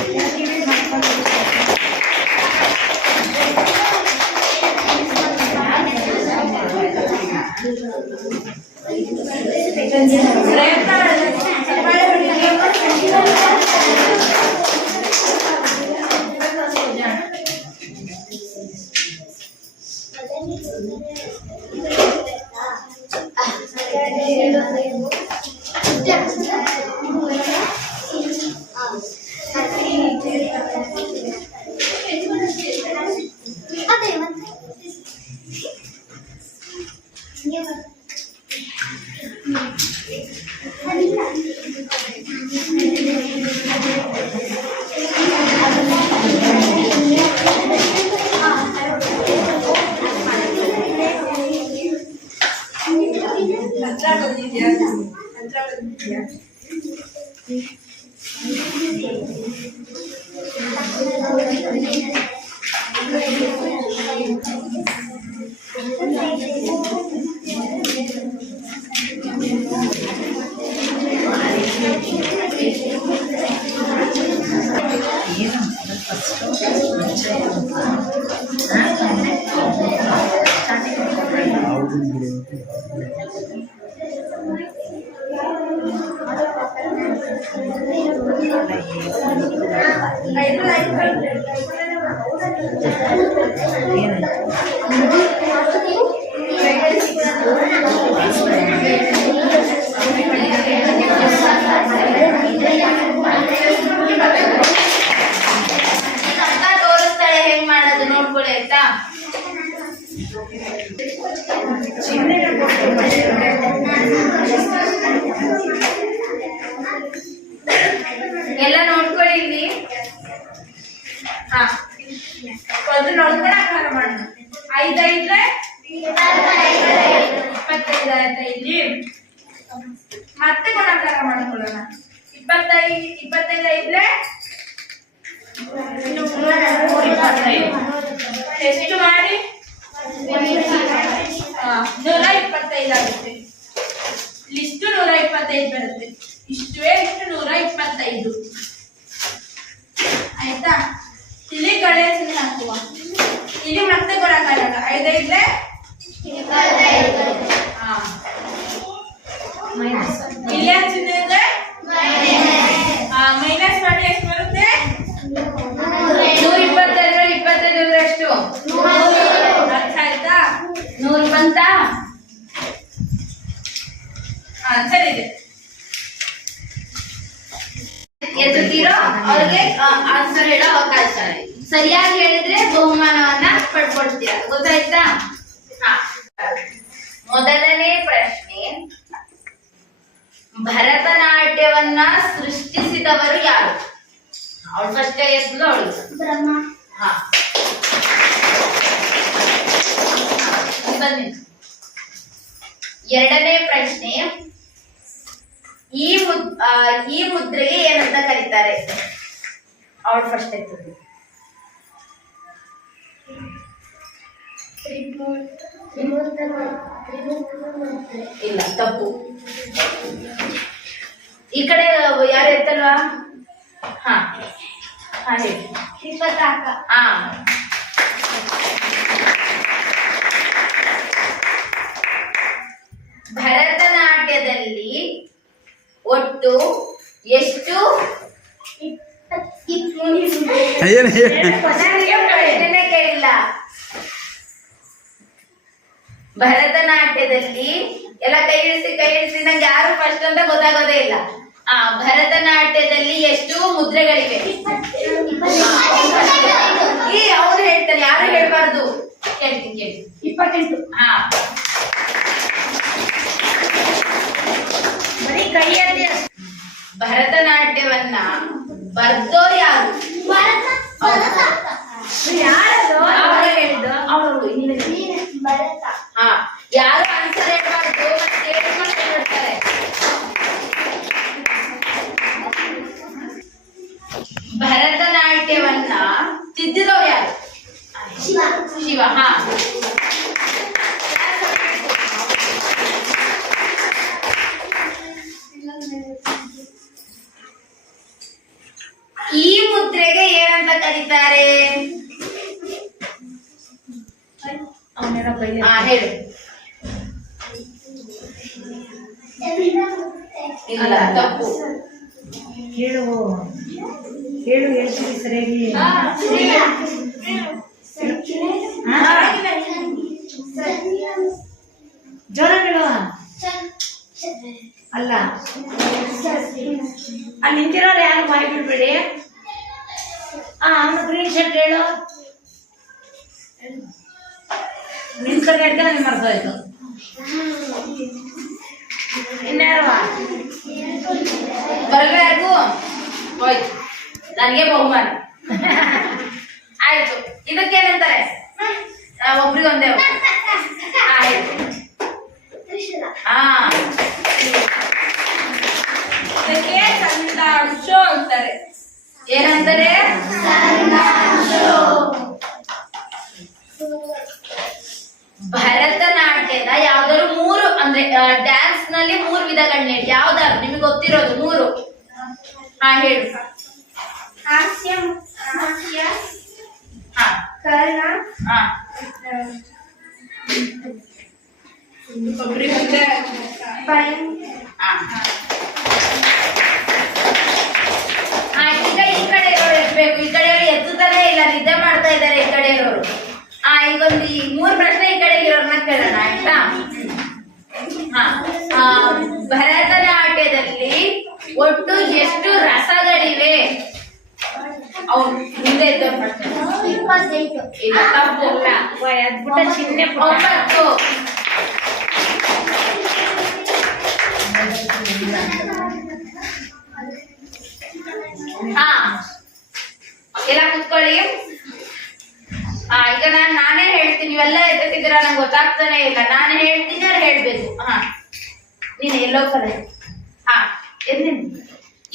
ಅದೇ ಮತ್ತೆ ತೋರಿಸ್ತಾಳೆ ಹೆಂಗ್ ಮಾಡೋದು ನೋಡ್ಕೊಳ್ಳಿ ಆಯ್ತಾ. ಎಲ್ಲ ನೋಡ್ಕೊಳ್ಳಿ ಇಲ್ಲಿ. ಹಾ ಒಂದು ನೋಡ್ಕೊಂಡು ಆಕಾರ ಮಾಡೋಣ. 5 5 25 ಆಯ್ತಾ ಇಲ್ಲಿ. ಮತ್ತೆ ಗುಣಾಕಾರ ಮಾಡ್ಕೊಳ್ಳೋಣ. 25 25 ಐದ್ರೆ 125. ಎಷ್ಟು ಮಾಡಿ 125 ಆಗುತ್ತೆ. ಇಷ್ಟು 125 ಬರುತ್ತೆ. ಇಷ್ಟುವೇ ಇಷ್ಟು 125 ಆಯ್ತಾ. ಇಲ್ಲಿ ಕಡೆ ಚಿಹ್ನೆ ಹಾಕುವ. ಇಲ್ಲಿ ಮತ್ತೆ ಗುಣಾಕಾರ 5 5 ಇಲ್ಲಿ ಚಿಹ್ನೆ ಇದೆ ಮೈನಸ್ ಮಾಡಿ ಎಷ್ಟು ಬರುತ್ತೆ? 125 25 ಎಷ್ಟು? ಅರ್ಥ ಆಯ್ತಾ? 100 ಬಂತಾ? ಸರಿ ಇದೆ. ಎದ್ದುತ್ತೀರೋ ಅವ್ರಿಗೆ ಆನ್ಸರ್ ಹೇಳೋ ಅವಕಾಶ. ಸರಿಯಾಗಿ ಹೇಳಿದ್ರೆ ಬಹುಮಾನವನ್ನ ಪಡ್ಕೊಳ್ತೀರಾ. ಗೊತ್ತಾಯ್ತಾ? ಹಾ, ಮೊದಲನೇ ಪ್ರಶ್ನೆ, ಭರತನಾಟ್ಯವನ್ನ ಸೃಷ್ಟಿಸಿದವರು ಯಾರು? ಅವಳು ಫಸ್ಟ್ ಕೈ ಎತ್ತಲು ಅವಳು. ಬ್ರಹ್ಮ. ಹಾ, ಬನ್ನಿ. ಎರಡನೇ ಪ್ರಶ್ನೆ, ಈ ಮುದ್ರೆಗೆ ಏನಂತ ಕರೀತಾರೆ? ಅವಳು ಫಸ್ಟ್ ಎತ್ತದು. ಇಲ್ಲ, ತಪ್ಪು. ಈ ಕಡೆ ಯಾರು ಎತ್ತಲ್ವಾ? ಹಾ ಹಾ ಹೇಳಿ. ತ್ರಿಪತಾಕ. ಹಾ, ಭರತನಾಟ್ಯದಲ್ಲಿ ಒಟ್ಟು ಎಷ್ಟು? ಏನು ಪ್ರಶ್ನೆನೇ ಕೇಳಿಲ್ಲ. ಭರತನಾಟ್ಯದಲ್ಲಿ ಎಲ್ಲ ಕೈ ಇಳಿಸಿ ನಂಗೆ ಯಾರು ಫಸ್ಟ್ ಅಂತ ಗೊತ್ತಾಗೋದೇ ಇಲ್ಲ. ಭರತನಾಟ್ಯದಲ್ಲಿ ಎಷ್ಟು ಮುದ್ರೆಗಳಿವೆ? ಅವ್ರು ಹೇಳ್ತಾನೆ, ಯಾರು ಹೇಳ್ಬಾರ್ದು. ಕೇಳಿ 28. ಬರೀ ಕೈಯಲ್ಲಿ ಭರತನಾಟ್ಯವನ್ನ ಬರ್ದೋರು ಯಾರು? ಯಾರದು? ಅವ್ರು ಹೇಳಿದ್ದು. ಭರತ. ಯಾರು ಆನ್ಸರ್ ಹೇಳ್ಬಾರ್ದು, ಮತ್ತೆ ಕೇಳ್ಕೊಂಡು ಹೇಳ್ತಾರೆ. ಭರತನಾಟ್ಯವನ್ನ ತಿದ್ದಿದವ್ರು ಯಾರು? ಶಿವ. ಈ ಮುದ್ರೆಗೆ ಏನಂತ ಕರೀತಾರೆ? ಹೇಳು. ಇಲ್ಲ, ತಪ್ಪು. ಹೇಳು ಹೇಳ್ತೀವಿ ಸರಿಯಾಗಿ. ಜೋರ ಹೇಳುವ. ಅಲ್ಲ, ಅಲ್ಲಿ ನಿಂತಿರೋರು ಯಾರು ಬಾಯಿ ಬಿಡ್ಬೇಡಿ. ಅವನು ಗ್ರೀನ್ ಶರ್ಟ್ ಹೇಳು. ನಿನ್ ಕಡೆ ಹೇಳ್ತಾ ನಿಮ್ಗೆ ಮರ್ತೋಯ್ತು. ಇನ್ಯಾರವ? ಬರಬೇಕು ಹೋಯ್ತು, ನನಗೆ ಬಹುಮಾನ. ಆಯ್ತು, ಇದಕ್ಕೇನಂತಾರೆ? ಒಬ್ರಿಗೊಂದೇ. ಇದಕ್ಕೆ ಸಂದಾಂಶು ಅಂತಾರೆ. ಏನಂತಾರೆ? ಭರತನಾಟ್ಯದ ಯಾವ್ದಾದ್ರು 3 ಅಂದ್ರೆ ಡ್ಯಾನ್ಸ್ ನಲ್ಲಿ 3 ವಿಧಗಳನ್ನ ಹೇಳಿ. ಯಾವ್ದಾದ್ರು ನಿಮಗೆ ಗೊತ್ತಿರೋದು 3? ಹೇಳು. ಹಾಸ್ಯ, ಕರ್ಣ, ಒಬ್ರಿಗೆ ಮುಂದೆ ಈಗ ಈ ಕಡೆ ಇರೋರು ಇರ್ಬೇಕು. ಈ ಕಡೆ ಎತ್ತುತ್ತಾನೆ ಇಲ್ಲ, ನಿದ್ದೆ ಮಾಡ್ತಾ ಇದ್ದಾರೆ ಈ ಕಡೆ ಇರೋರು. ಈಗೊಂದು 3 ಪ್ರಶ್ನೆ ಈ ಕಡೆ ಇರೋರ್ನ ಕೇಳೋಣ, ಆಯ್ತಾ? ಭರತನಾಟ್ಯದಲ್ಲಿ ಒಟ್ಟು ಎಷ್ಟು ರಸಗಳಿವೆ? ಅವ್ರು ಮುಂದೆ ಇದ್ದವ್ರ ಪ್ರಶ್ನೆ. 28. ಇಲ್ಲ, ತಪ್ಪು. ಚಿಹ್ನೆ 9. ಎಲ್ಲ ಕುತ್ಕೊಳ್ಳಿ. ಈಗ ನಾನೇ ಹೇಳ್ತೀನಿ, ನೀವೆಲ್ಲ ಎತ್ತಿದ್ದೀರಾ ನಂಗೆ ಗೊತ್ತಾಗ್ತಾನೆ ಇಲ್ಲ. ನಾನು ಹೇಳ್ತೀನಿ, ಅವ್ರು ಹೇಳ್ಬೇಕು. ನೀನು ಎಲ್ಲೋ ಕರೆ.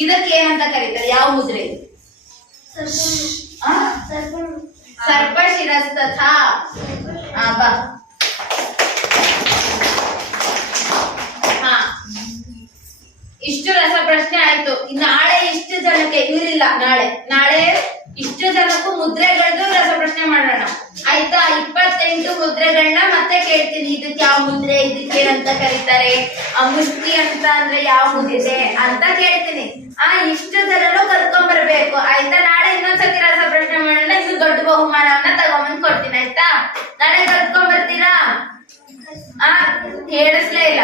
ಇದಕ್ಕೆ ಏನಂತ ಕರೀತಾರೆ? ಯಾವ ಮುದ್ರೆ ಇದು? ಸರ್ಪ ಶಿರಸ್ತಥ. ಬಾ. ಇಷ್ಟು ರಸ ಪ್ರಶ್ನೆ ಆಯ್ತು. ನಾಳೆ ಇಷ್ಟು ಜನಕ್ಕೆ ಇವ್ರಿಲ್ಲ, ನಾಳೆ ಇಷ್ಟು ಜನಕ್ಕೂ ಮುದ್ರೆಗಳದ್ದು ರಸ ಪ್ರಶ್ನೆ ಮಾಡೋಣ, ಆಯ್ತಾ? 28 ಮುದ್ರೆಗಳನ್ನ ಮತ್ತೆ ಕೇಳ್ತೀನಿ. ಇದಕ್ಕೆ ಯಾವ ಮುದ್ರೆ, ಇದಕ್ಕೆ ಏನಂತ ಕರೀತಾರೆ, ಮುಷ್ಟಿ ಅಂತ ಅಂದ್ರೆ ಯಾವ ಮುದ್ರೆ ಅಂತ ಕೇಳ್ತೀನಿ. ಇಷ್ಟು ಜನರು ಕಲ್ತ್ಕೊಂಡ್ ಬರ್ಬೇಕು, ಆಯ್ತಾ? ನಾಳೆ ಇನ್ನೊಂದ್ಸತಿ ರಸ ಪ್ರಶ್ನೆ ಮಾಡೋಣ. ಇದು ದೊಡ್ಡ ಬಹುಮಾನವನ್ನ ತಗೊಂಬಂದ್ ಕೊಡ್ತೀನಿ, ಆಯ್ತಾ? ನಾಳೆ ಕಲ್ತ್ಕೊಂಡ್ ಬರ್ತೀರಾ? ಹೇಳಿಸ್ಲೇ ಇಲ್ಲ,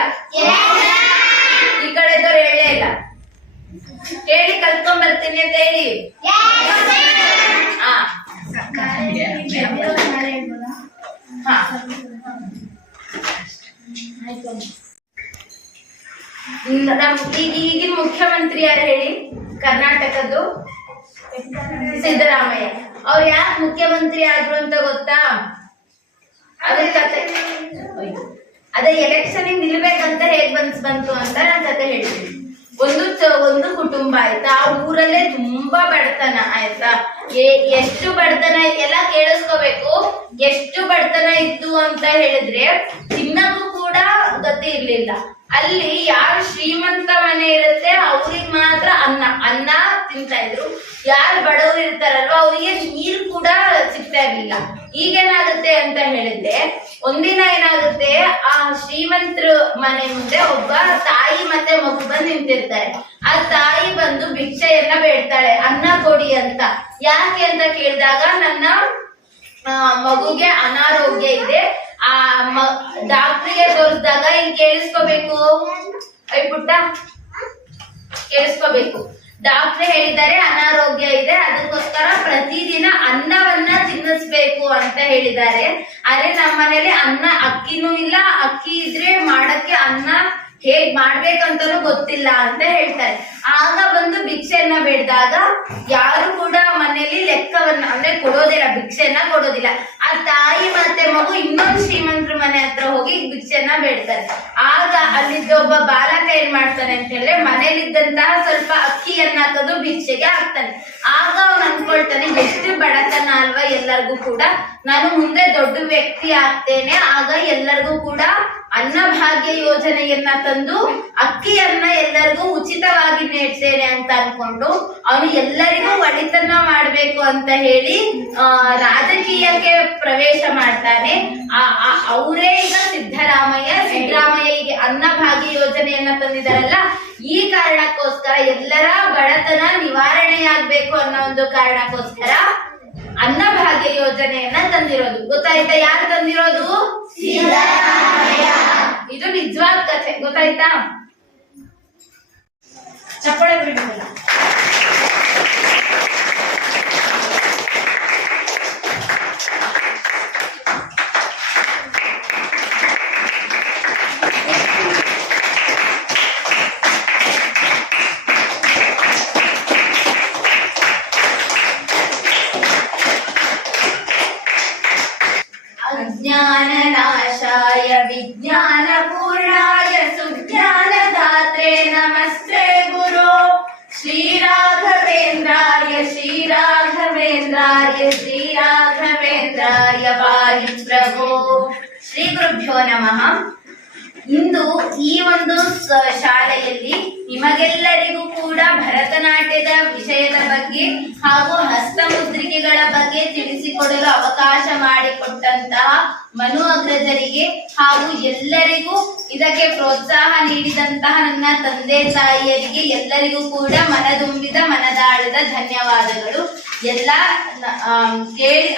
ಈ ಕಡೆ ಇದ್ದವ್ರು ಹೇಳಲೇ ಇಲ್ಲ. ಹೇಳಿ ಕಲ್ತ್ಕೊಂಡ್ ಬರ್ತೀನಿ ಅಂತ ಹೇಳಿ. ಈಗಿನ ಮುಖ್ಯಮಂತ್ರಿ ಯಾರು ಹೇಳಿ? ಕರ್ನಾಟಕದ್ದು ಸಿದ್ದರಾಮಯ್ಯ. ಅವ್ರು ಯಾಕೆ ಮುಖ್ಯಮಂತ್ರಿ ಆದ್ರು ಅಂತ ಗೊತ್ತಾ? ಅದ್ರ ಕತೆ ಅದೇ ಎಲೆಕ್ಷನ್ ನಿಲ್ಬೇಕಂತ ಹೇಗ್ ಬಂತು ಅಂತ ನಾನು ಕತೆ ಹೇಳ್ತೀನಿ. ಒಂದು ಕುಟುಂಬ ಆಯ್ತಾ, ಆ ಊರಲ್ಲೇ ತುಂಬಾ ಬಡತನ ಆಯ್ತಾ. ಎಷ್ಟು ಬಡತನ ಎಲ್ಲ ಕೇಳಿಸ್ಕೋಬೇಕು. ಎಷ್ಟು ಬಡತನ ಇತ್ತು ಅಂತ ಹೇಳಿದ್ರೆ ತಿನ್ನಕ್ಕೂ ಕೂಡ ಗತಿ ಇರ್ಲಿಲ್ಲ. ಅಲ್ಲಿ ಯಾರು ಶ್ರೀಮಂತ ಮನೆ ಇರುತ್ತೆ ಅವ್ರಿಗೆ ಮಾತ್ರ ಅನ್ನ ತಿಂತಾ ಇದ್ರು. ಯಾರು ಬಡವರು ಇರ್ತಾರಲ್ವ ಅವರಿಗೆ ನೀರು ಕೂಡ ಸಿಗ್ತಾ ಇರ್ಲಿಲ್ಲ. ಈಗೇನಾಗುತ್ತೆ ಅಂತ ಹೇಳಿದ್ರೆ ಒಂದಿನ ಏನಾಗುತ್ತೆ, ಆ ಶ್ರೀಮಂತರ ಮನೆ ಮುಂದೆ ಒಬ್ಬ ತಾಯಿ ಮತ್ತೆ ಮಗು ಬಂದು ನಿಂತಿರ್ತಾರೆ. ಆ ತಾಯಿ ಬಂದು ಭಿಕ್ಷೆಯನ್ನ ಬೇಡ್ತಾಳೆ, ಅನ್ನ ಕೊಡಿ ಅಂತ. ಯಾಕೆ ಅಂತ ಕೇಳಿದಾಗ ನನ್ನ ಮಗುಗೆ ಅನಾರೋಗ್ಯ ಇದೆ, ಆ ಡಾಕ್ಟ್ರಿಗೆ ತೋರಿಸಿದಾಗ ಇಲ್ಲಿ ಕೇಳಿಸ್ಕೋಬೇಕು, ಪುಟ್ಟ ಕೇಳಿಸ್ಕೋಬೇಕು. ಡಾಕ್ಟ್ರೆ ಹೇಳಿದ್ದಾರೆ ಅನಾರೋಗ್ಯ ಇದೆ, ಅದಕ್ಕೋಸ್ಕರ ಪ್ರತಿದಿನ ಅನ್ನವನ್ನ ತಿನ್ನಿಸ್ಬೇಕು ಅಂತ ಹೇಳಿದ್ದಾರೆ. ಆದ್ರೆ ನಮ್ಮ ಮನೇಲಿ ಅಕ್ಕಿನೂ ಇಲ್ಲ, ಅಕ್ಕಿ ಇದ್ರೆ ಮಾಡಕ್ಕೆ ಅನ್ನ ಹೇಗ್ ಮಾಡ್ಬೇಕಂತನೂ ಗೊತ್ತಿಲ್ಲ ಅಂತ ಹೇಳ್ತಾರೆ. ಆಗ ಬಂದು ಭಿಕ್ಷೆಯನ್ನ ಬೇಡಿದಾಗ ಯಾರು ಕೂಡ ಮನೇಲಿ ಲೆಕ್ಕವನ್ನ ಅಂದ್ರೆ ಕೊಡೋದಿಲ್ಲ, ಭಿಕ್ಷೆಯನ್ನ ಕೊಡೋದಿಲ್ಲ. ಆ ತಾಯಿ ಮತ್ತೆ ಮಗು ಇನ್ನೊಂದು ಶ್ರೀಮಂತರ ಮನೆ ಹತ್ರ ಹೋಗಿ ಭಿಕ್ಷೆಯನ್ನ ಬೇಡ್ತಾರೆ. ಆಗ ಅಲ್ಲಿದ್ದ ಒಬ್ಬ ಬಾಲಕ ಏನ್ ಮಾಡ್ತಾನೆ ಅಂತ ಹೇಳಿದ್ರೆ ಮನೇಲಿದ್ದಂತಹ ಸ್ವಲ್ಪ ಅಕ್ಕಿಯನ್ನ ತಂದು ಭಿಕ್ಷೆಗೆ ಹಾಕ್ತಾನೆ. ಆಗ ಅವ್ನು ಅನ್ಕೊಳ್ತಾನೆ, ಎಷ್ಟು ಬಡತನ ಅಲ್ವಾ ಎಲ್ಲರಿಗೂ ಕೂಡ, ನಾನು ಮುಂದೆ ದೊಡ್ಡ ವ್ಯಕ್ತಿ ಆಗ್ತೇನೆ, ಆಗ ಎಲ್ಲರಿಗೂ ಕೂಡ ಅನ್ನಭಾಗ್ಯ ಯೋಜನೆಯನ್ನ ತಂದು ಅಕ್ಕಿಯನ್ನ ಎಲ್ಲರಿಗೂ ಉಚಿತವಾಗಿ ನೀಡ್ತೇನೆ ಅಂತ ಅನ್ಕೊಂಡು ಅವನು ಎಲ್ಲರಿಗೂ ಒಳಿತನ್ನ ಮಾಡ್ಬೇಕು ಅಂತ ಹೇಳಿ ರಾಜಕೀಯಕ್ಕೆ ಪ್ರವೇಶ ಮಾಡ್ತಾನೆ. ಅವರೇ ಈಗ ಸಿದ್ದರಾಮಯ್ಯ ಈಗ ಅನ್ನಭಾಗ್ಯ ಯೋಜನೆಯನ್ನ ತಂದಿದಾರಲ್ಲ, ಈ ಕಾರಣಕ್ಕೋಸ್ಕರ ಎಲ್ಲರ ಬಡತನ ನಿವಾರಣೆಯಾಗ್ಬೇಕು ಅನ್ನೋ ಒಂದು ಕಾರಣಕ್ಕೋಸ್ಕರ ಅನ್ನಭಾಗ್ಯ ಯೋಜನೆಯನ್ನ ತಂದಿರೋದು. ಗೊತ್ತಾಯ್ತಾ ಯಾರು ತಂದಿರೋದು? ಇದು ನಿಜವಾದ ಕಥೆ, ಗೊತ್ತಾಯ್ತಾ? ಚಪ್ಪಾಳೆ ಬಿಡಬೇಕಲ್ಲ. अज्ञाननाशाय विज्ञानपूर्णाय सुज्ञानदात्रे नमस्ते गुरो श्रीराघवेन्द्राय पाहि प्रभो. ಶ್ರೀ ಗುರುಭ್ಯೋ ನಮಃ. ಇಂದು ಈ ಒಂದು ಶಾಲೆಯಲ್ಲಿ ನಿಮಗೆಲ್ಲರಿಗೂ ಕೂಡ ಭರತನಾಟ್ಯದ ವಿಷಯದ ಬಗ್ಗೆ ಹಾಗೂ ಹಸ್ತಮುದ್ರಿಕೆಗಳ ಬಗ್ಗೆ ತಿಳಿಸಿಕೊಡಲು ಅವಕಾಶ ಮಾಡಿಕೊಟ್ಟಂತಹ ಮನು ಅಗ್ರಜರಿಗೆ ಹಾಗೂ ಎಲ್ಲರಿಗೂ ಇದಕ್ಕೆ ಪ್ರೋತ್ಸಾಹ ನೀಡಿದಂತಹ ನನ್ನ ತಂದೆ ತಾಯಿಯರಿಗೆ ಎಲ್ಲರಿಗೂ ಕೂಡ ಮನದುಂಬಿದ ಮನದಾಳದ ಧನ್ಯವಾದಗಳು. ಎಲ್ಲ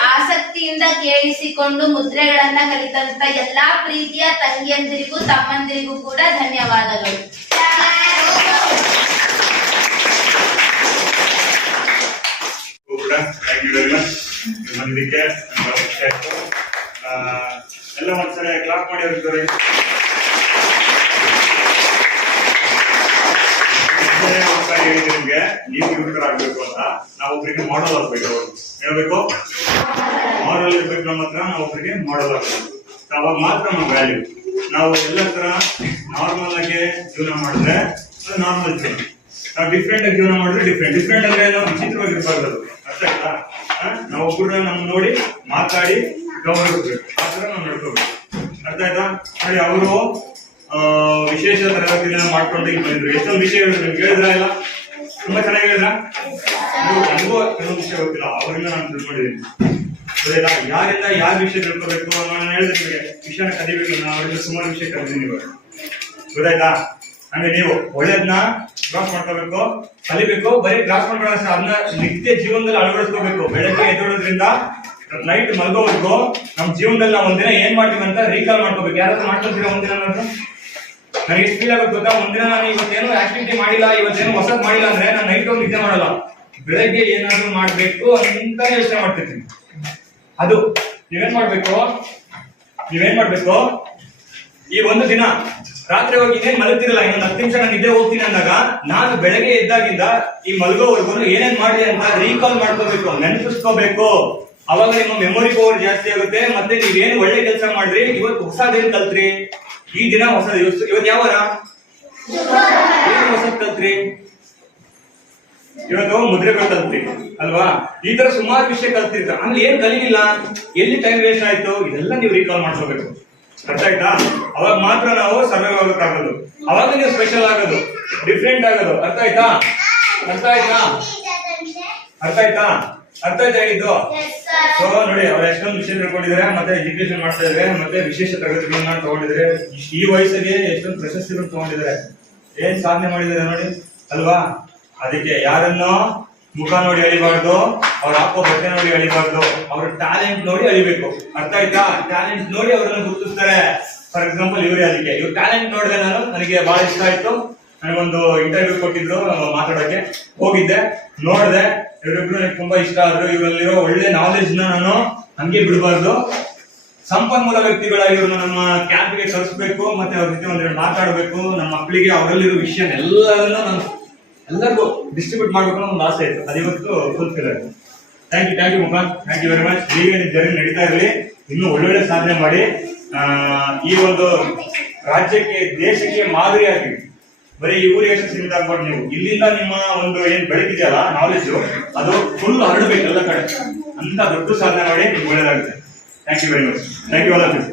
ಆಸಕ್ತಿಯಿಂದ ಕೇಳಿಸಿಕೊಂಡು ಮುದ್ರೆಗಳನ್ನ ಕಲಿತಂತ ಎಲ್ಲಾ ಪ್ರೀತಿಯ ತಂಗಿಯಂದಿರಿಗೂ ತಮ್ಮಂದಿರಿಗೂ ಕೂಡ ಧನ್ಯವಾದಗಳು. ಎಲ್ಲ ಒಂದ್ಸಲ ಕ್ಲಾಪ್ ಮಾಡಿ ಅವ್ರಿಗೆ ನಿಮ್ಗೆ ನೀವು ಯುವಕರಾಗಬೇಕು ಅಂತ ನಾವು ಒಬ್ಬರಿಗೆ ಮಾಡೆಲ್ ಆಗ್ಬೇಕು. ಅವರು ಹೇಳ್ಬೇಕು ಮಾಡೆಲ್ ಇರ್ಬೇಕು ನಮ್ಮ ಹತ್ರ, ನಾವು ಒಬ್ಬರಿಗೆ ಮಾಡೆಲ್ ಆಗ್ಬೇಕು. ಅವಾಗ ಮಾತ್ರ ನಮ್ಮ ವ್ಯಾಲ್ಯೂ. ನಾವು ಎಲ್ಲ ತರ ನಾರ್ಮಲ್ ಆಗಿ ಜೀವನ ಮಾಡಿದ್ರೆ ಅದು ನಾರ್ಮಲ್ ಜೀವನ. ನಾವು ಡಿಫ್ರೆಂಟ್ ಆಗಿ ಜೀವನ ಮಾಡಿದ್ರೆ ಡಿಫ್ರೆಂಟ್ ಅಂದ್ರೆ ನಾವು ವಿಚಿತ್ರವಾಗಿರ್ಬಾರ್ದು. ಅದು ಅರ್ಥ ಆಯ್ತಾ? ನಾವು ಒಬ್ಬರನ್ನ ನಮ್ ನೋಡಿ ಮಾತಾಡಿ ಗೌರವಿಸ್ಬೇಕು, ಆ ತರ ನಾವು ನಡ್ಕೋಬೇಕು. ಅರ್ಥ ಆಯ್ತಾ? ನೋಡಿ ಅವರು ವಿಶೇಷ ತರಗತಿನ ಮಾಡ್ಕೊಂಡು ಈಗ ಬಂದ್ರು. ಎಷ್ಟೊಂದು ವಿಷಯ ಹೇಳಿದ್ರು, ನಿಮ್ಗೆ ಹೇಳಿದ್ರ ಇಲ್ಲ? ತುಂಬಾ ಚೆನ್ನಾಗಿ ಹೇಳಿದ್ರ? ನನಗೂ ಕೆಲವೊಂದು ವಿಷಯ ಗೊತ್ತಿಲ್ಲ, ಅವರಿಂದ ನಾನು ತಿಳ್ಕೊಂಡಿದ್ದೀನಿ. ಯಾರಿಂದ ಯಾವ ವಿಷಯ ತಿಳ್ಕೋಬೇಕು ನಾನು ಹೇಳಿದ್ರೆ ನಿಮಗೆ ವಿಷಯನ ಕಲಿಬೇಕು. ನಾನು ಅವರಿಂದ ಸುಮಾರು ವಿಷಯ ಕಲಿತೀನಿ ಇವಾಗ, ಗೊತ್ತಾಯ್ತಾ? ಹಂಗೆ ನೀವು ಒಳ್ಳೇದನ್ನ ಗ್ರಾಸ್ ಮಾಡ್ಕೋಬೇಕು, ಕಲಿಬೇಕು. ಬರೀ ಗ್ರಾಸ್ ಮಾಡ್ಕೊಳ್ಳೋ ಅದನ್ನ ನಿತ್ಯ ಜೀವನದಲ್ಲಿ ಅಳವಡಿಸ್ಕೋಬೇಕು. ಬೆಳಗ್ಗೆ ಎದ್ದೋದ್ರಿಂದ ನೈಟ್ ಮಲ್ಗೋವರೆಗೂ ನಮ್ಮ ಜೀವನದಲ್ಲಿ ನಾವು ಒಂದಿನ ಏನ್ ಮಾಡ್ತೀವಿ ಅಂತ ರೀಕಾಲ್ ಮಾಡ್ಕೋಬೇಕು. ಯಾರಾದ್ರೂ ಮಾಡ್ಕೊಳ್ತೀರಾ ಒಂದಿನ? ನನಗೆ ಎಷ್ಟು ಫೀಲ್ ಆಗುತ್ತೆ ಗೊತ್ತಾ? ಒಂದಿನ ನಾನು ಇವತ್ತೇನು ಆಕ್ಟಿವಿಟಿ ಮಾಡಿಲ್ಲ, ಇವತ್ತೇನು ಹೊಸದ್ ಮಾಡಿಲ್ಲ ಅಂದ್ರೆ ನಾನು ನೈಟ್ ಹೋಗಿ ನಿದ್ದೆ ಮಾಡಲ್ಲ. ಬೆಳಗ್ಗೆ ಏನಾದ್ರು ಮಾಡ್ಬೇಕು ಅಂತ ಯೋಚನೆ ಮಾಡ್ತಿರ್ತೀನಿ. ಅದು ನೀವೇನ್ ಮಾಡ್ಬೇಕು ಈ ಒಂದು ದಿನ ರಾತ್ರಿ ಹೋಗಿ ಇನ್ನೇನ್ ಮಲಗ್ತಿರಲ್ಲ, ಇನ್ನೊಂದು 10 ನಿಮಿಷ ನಾನು ನಿದ್ದೆ ಹೋಗ್ತೀನಿ ಅಂದಾಗ ನಾನು ಬೆಳಗ್ಗೆ ಎದ್ದಾಗಿಂದ ಈ ಮಲಗೋವರೆಗೂ ಏನೇನ್ ಮಾಡಿದೆ ಅಂತ ರೀಕಾಲ್ ಮಾಡ್ಕೋಬೇಕು, ನೆನಪಿಸ್ಕೋಬೇಕು. ಅವಾಗ ನಿಮ್ಮ ಮೆಮೊರಿ ಪವರ್ ಜಾಸ್ತಿ ಆಗುತ್ತೆ. ಮತ್ತೆ ನೀವೇನು ಒಳ್ಳೆ ಕೆಲಸ ಮಾಡಿದ್ರಿ, ಇವತ್ತು ಹೊಸದೇನ್ ಕಲ್ತ್ರಿ, ಈ ದಿನ ಹೊಸದು. ಇವತ್ತು ಯಾವ ವಾರ? ಏನು ಹೊಸದ್ ಕಲ್ತ್ರಿ? ಇವತ್ತು ಮುದ್ರೆಗಳು ಕಲ್ತ್ರಿ ಅಲ್ವಾ? ಈ ತರ ಸುಮಾರು ವಿಷಯ ಕಲ್ತಿರ್ತಾರೆ. ಆಮೇಲೆ ಏನ್ ಕಲಿಲಿಲ್ಲ, ಎಲ್ಲಿ ಟೈಮ್ ವೇಸ್ಟ್ ಆಯ್ತು, ಇದೆಲ್ಲ ನೀವು ರೀಕಾಲ್ ಮಾಡ್ಕೋಬೇಕು. ಅರ್ಥ ಆಯ್ತಾ? ಅವಾಗ ಮಾತ್ರ ನಾವು ಸರ್ವೈವ್ ಆಗೋಕ್ಕಾಗೋದು, ಅವಾಗ ನೀವು ಸ್ಪೆಷಲ್ ಆಗೋದು, ಡಿಫ್ರೆಂಟ್ ಆಗೋದು. ಅರ್ಥ ಆಯ್ತಾ? ಅರ್ಥ ಆಯ್ತಾ? ಅರ್ಥ ಆಯ್ತಾ? ಅರ್ಥ ಆಯ್ತಾ ಹೇಳಿದ್ದು? ಸೊ ನೋಡಿ, ಅವ್ರು ಎಷ್ಟೊಂದು ವಿಷಯ ತಿಳ್ಕೊಂಡಿದ್ದಾರೆ, ಮತ್ತೆ ಎಜುಕೇಶನ್ ಮಾಡ್ತಾ ಇದ್ದಾರೆ, ಮತ್ತೆ ವಿಶೇಷ ತರಗತಿಗಳನ್ನ ತಗೊಂಡಿದ್ದಾರೆ. ಈ ವಯಸ್ಸಿಗೆ ಎಷ್ಟೊಂದು ಪ್ರಶಸ್ತಿಗಳು ತಗೊಂಡಿದ್ದಾರೆ, ಏನ್ ಸಾಧನೆ ಮಾಡಿದ್ದಾರೆ ನೋಡಿ ಅಲ್ವಾ? ಅದಕ್ಕೆ ಯಾರನ್ನೋ ಮುಖ ನೋಡಿ ಅಳಿಬಾರ್ದು, ಅವ್ರ ಹಾಕೋ ಬಟ್ಟೆ ನೋಡಿ ಅಳಿಬಾರ್ದು, ಅವ್ರ ಟ್ಯಾಲೆಂಟ್ ನೋಡಿ ಅಳಿಬೇಕು. ಅರ್ಥ ಆಯ್ತಾ? ಟ್ಯಾಲೆಂಟ್ ನೋಡಿ ಅವ್ರನ್ನ ಗುರುತಿಸ್ತಾರೆ. ಫಾರ್ ಎಕ್ಸಾಂಪಲ್ ಇವರೇ, ಅದಕ್ಕೆ ಇವ್ರ ಟ್ಯಾಲೆಂಟ್ ನೋಡಿದೆ ನಾನು, ನನಗೆ ಬಹಳ ಇಷ್ಟ ಆಯ್ತು. ನನಗೊಂದು ಇಂಟರ್ವ್ಯೂ ಕೊಟ್ಟಿದ್ರು, ಮಾತಾಡೋಕೆ ಹೋಗಿದ್ದೆ, ನೋಡಿದೆ, ಇವರಿಬ್ರು ನನಗೆ ತುಂಬಾ ಇಷ್ಟ ಆದ್ರು. ಇವರಲ್ಲಿರೋ ಒಳ್ಳೆ ನಾಲೆಜ್ ನಾನು ಹಂಗೆ ಬಿಡಬಾರ್ದು. ಸಂಪನ್ಮೂಲ ವ್ಯಕ್ತಿಗಳಾಗಿ ಇವ್ರನ್ನ ನಮ್ಮ ಕ್ಯಾಂಪ್ಗೆ ಕಳಿಸ್ಬೇಕು, ಮತ್ತೆ ಅವ್ರ ಜೊತೆ ಒಂದೆರಡು ಮಾತಾಡಬೇಕು. ನಮ್ಮ ಮಕ್ಕಳಿಗೆ ಅವರಲ್ಲಿರೋ ವಿಷಯ ಎಲ್ಲರನ್ನೂ ನಾನು ಎಲ್ಲರಿಗೂ ಡಿಸ್ಟ್ರಿಬ್ಯೂಟ್ ಮಾಡ್ಬೇಕು ಅನ್ನೋ ಒಂದು ಆಸೆ ಇತ್ತು. ಅದು ಇವತ್ತು ಫುಲ್ಫಿಲ್ ಆಯ್ತು. ಥ್ಯಾಂಕ್ ಯು ಮುಖಾನ್, ಥ್ಯಾಂಕ್ ಯು ವೆರಿ ಮಚ್. ಈಗ ನಿಮ್ಮ ಜರ್ನಿ ನಡೀತಾ ಇರಲಿ, ಇನ್ನೂ ಒಳ್ಳೊಳ್ಳೆ ಸಾಧನೆ ಮಾಡಿ ಈ ಒಂದು ರಾಜ್ಯಕ್ಕೆ, ದೇಶಕ್ಕೆ ಮಾದರಿಯಾಗಿ. ಬರೀ ಈ ಊರಿಗೆ ಎಷ್ಟು ಸೀಮಿತ ಆಗ್ಬಾರ್ದು. ನೀವು ಇಲ್ಲಿಂದ ನಿಮ್ಮ ಒಂದು ಏನ್ ಬೆಳಕಿದೆಯಲ್ಲ ನಾಲೆಜ್, ಅದು ಫುಲ್ ಹರಡಬೇಕು ಎಲ್ಲ ಕಡೆ. ಅಂತ ದೊಡ್ಡ ಸಾಧನೆ ಮಾಡಿ ನಿಮ್ಗೆ ಒಳ್ಳೇದಾಗುತ್ತೆ. Thank you very much. Thank you all of you.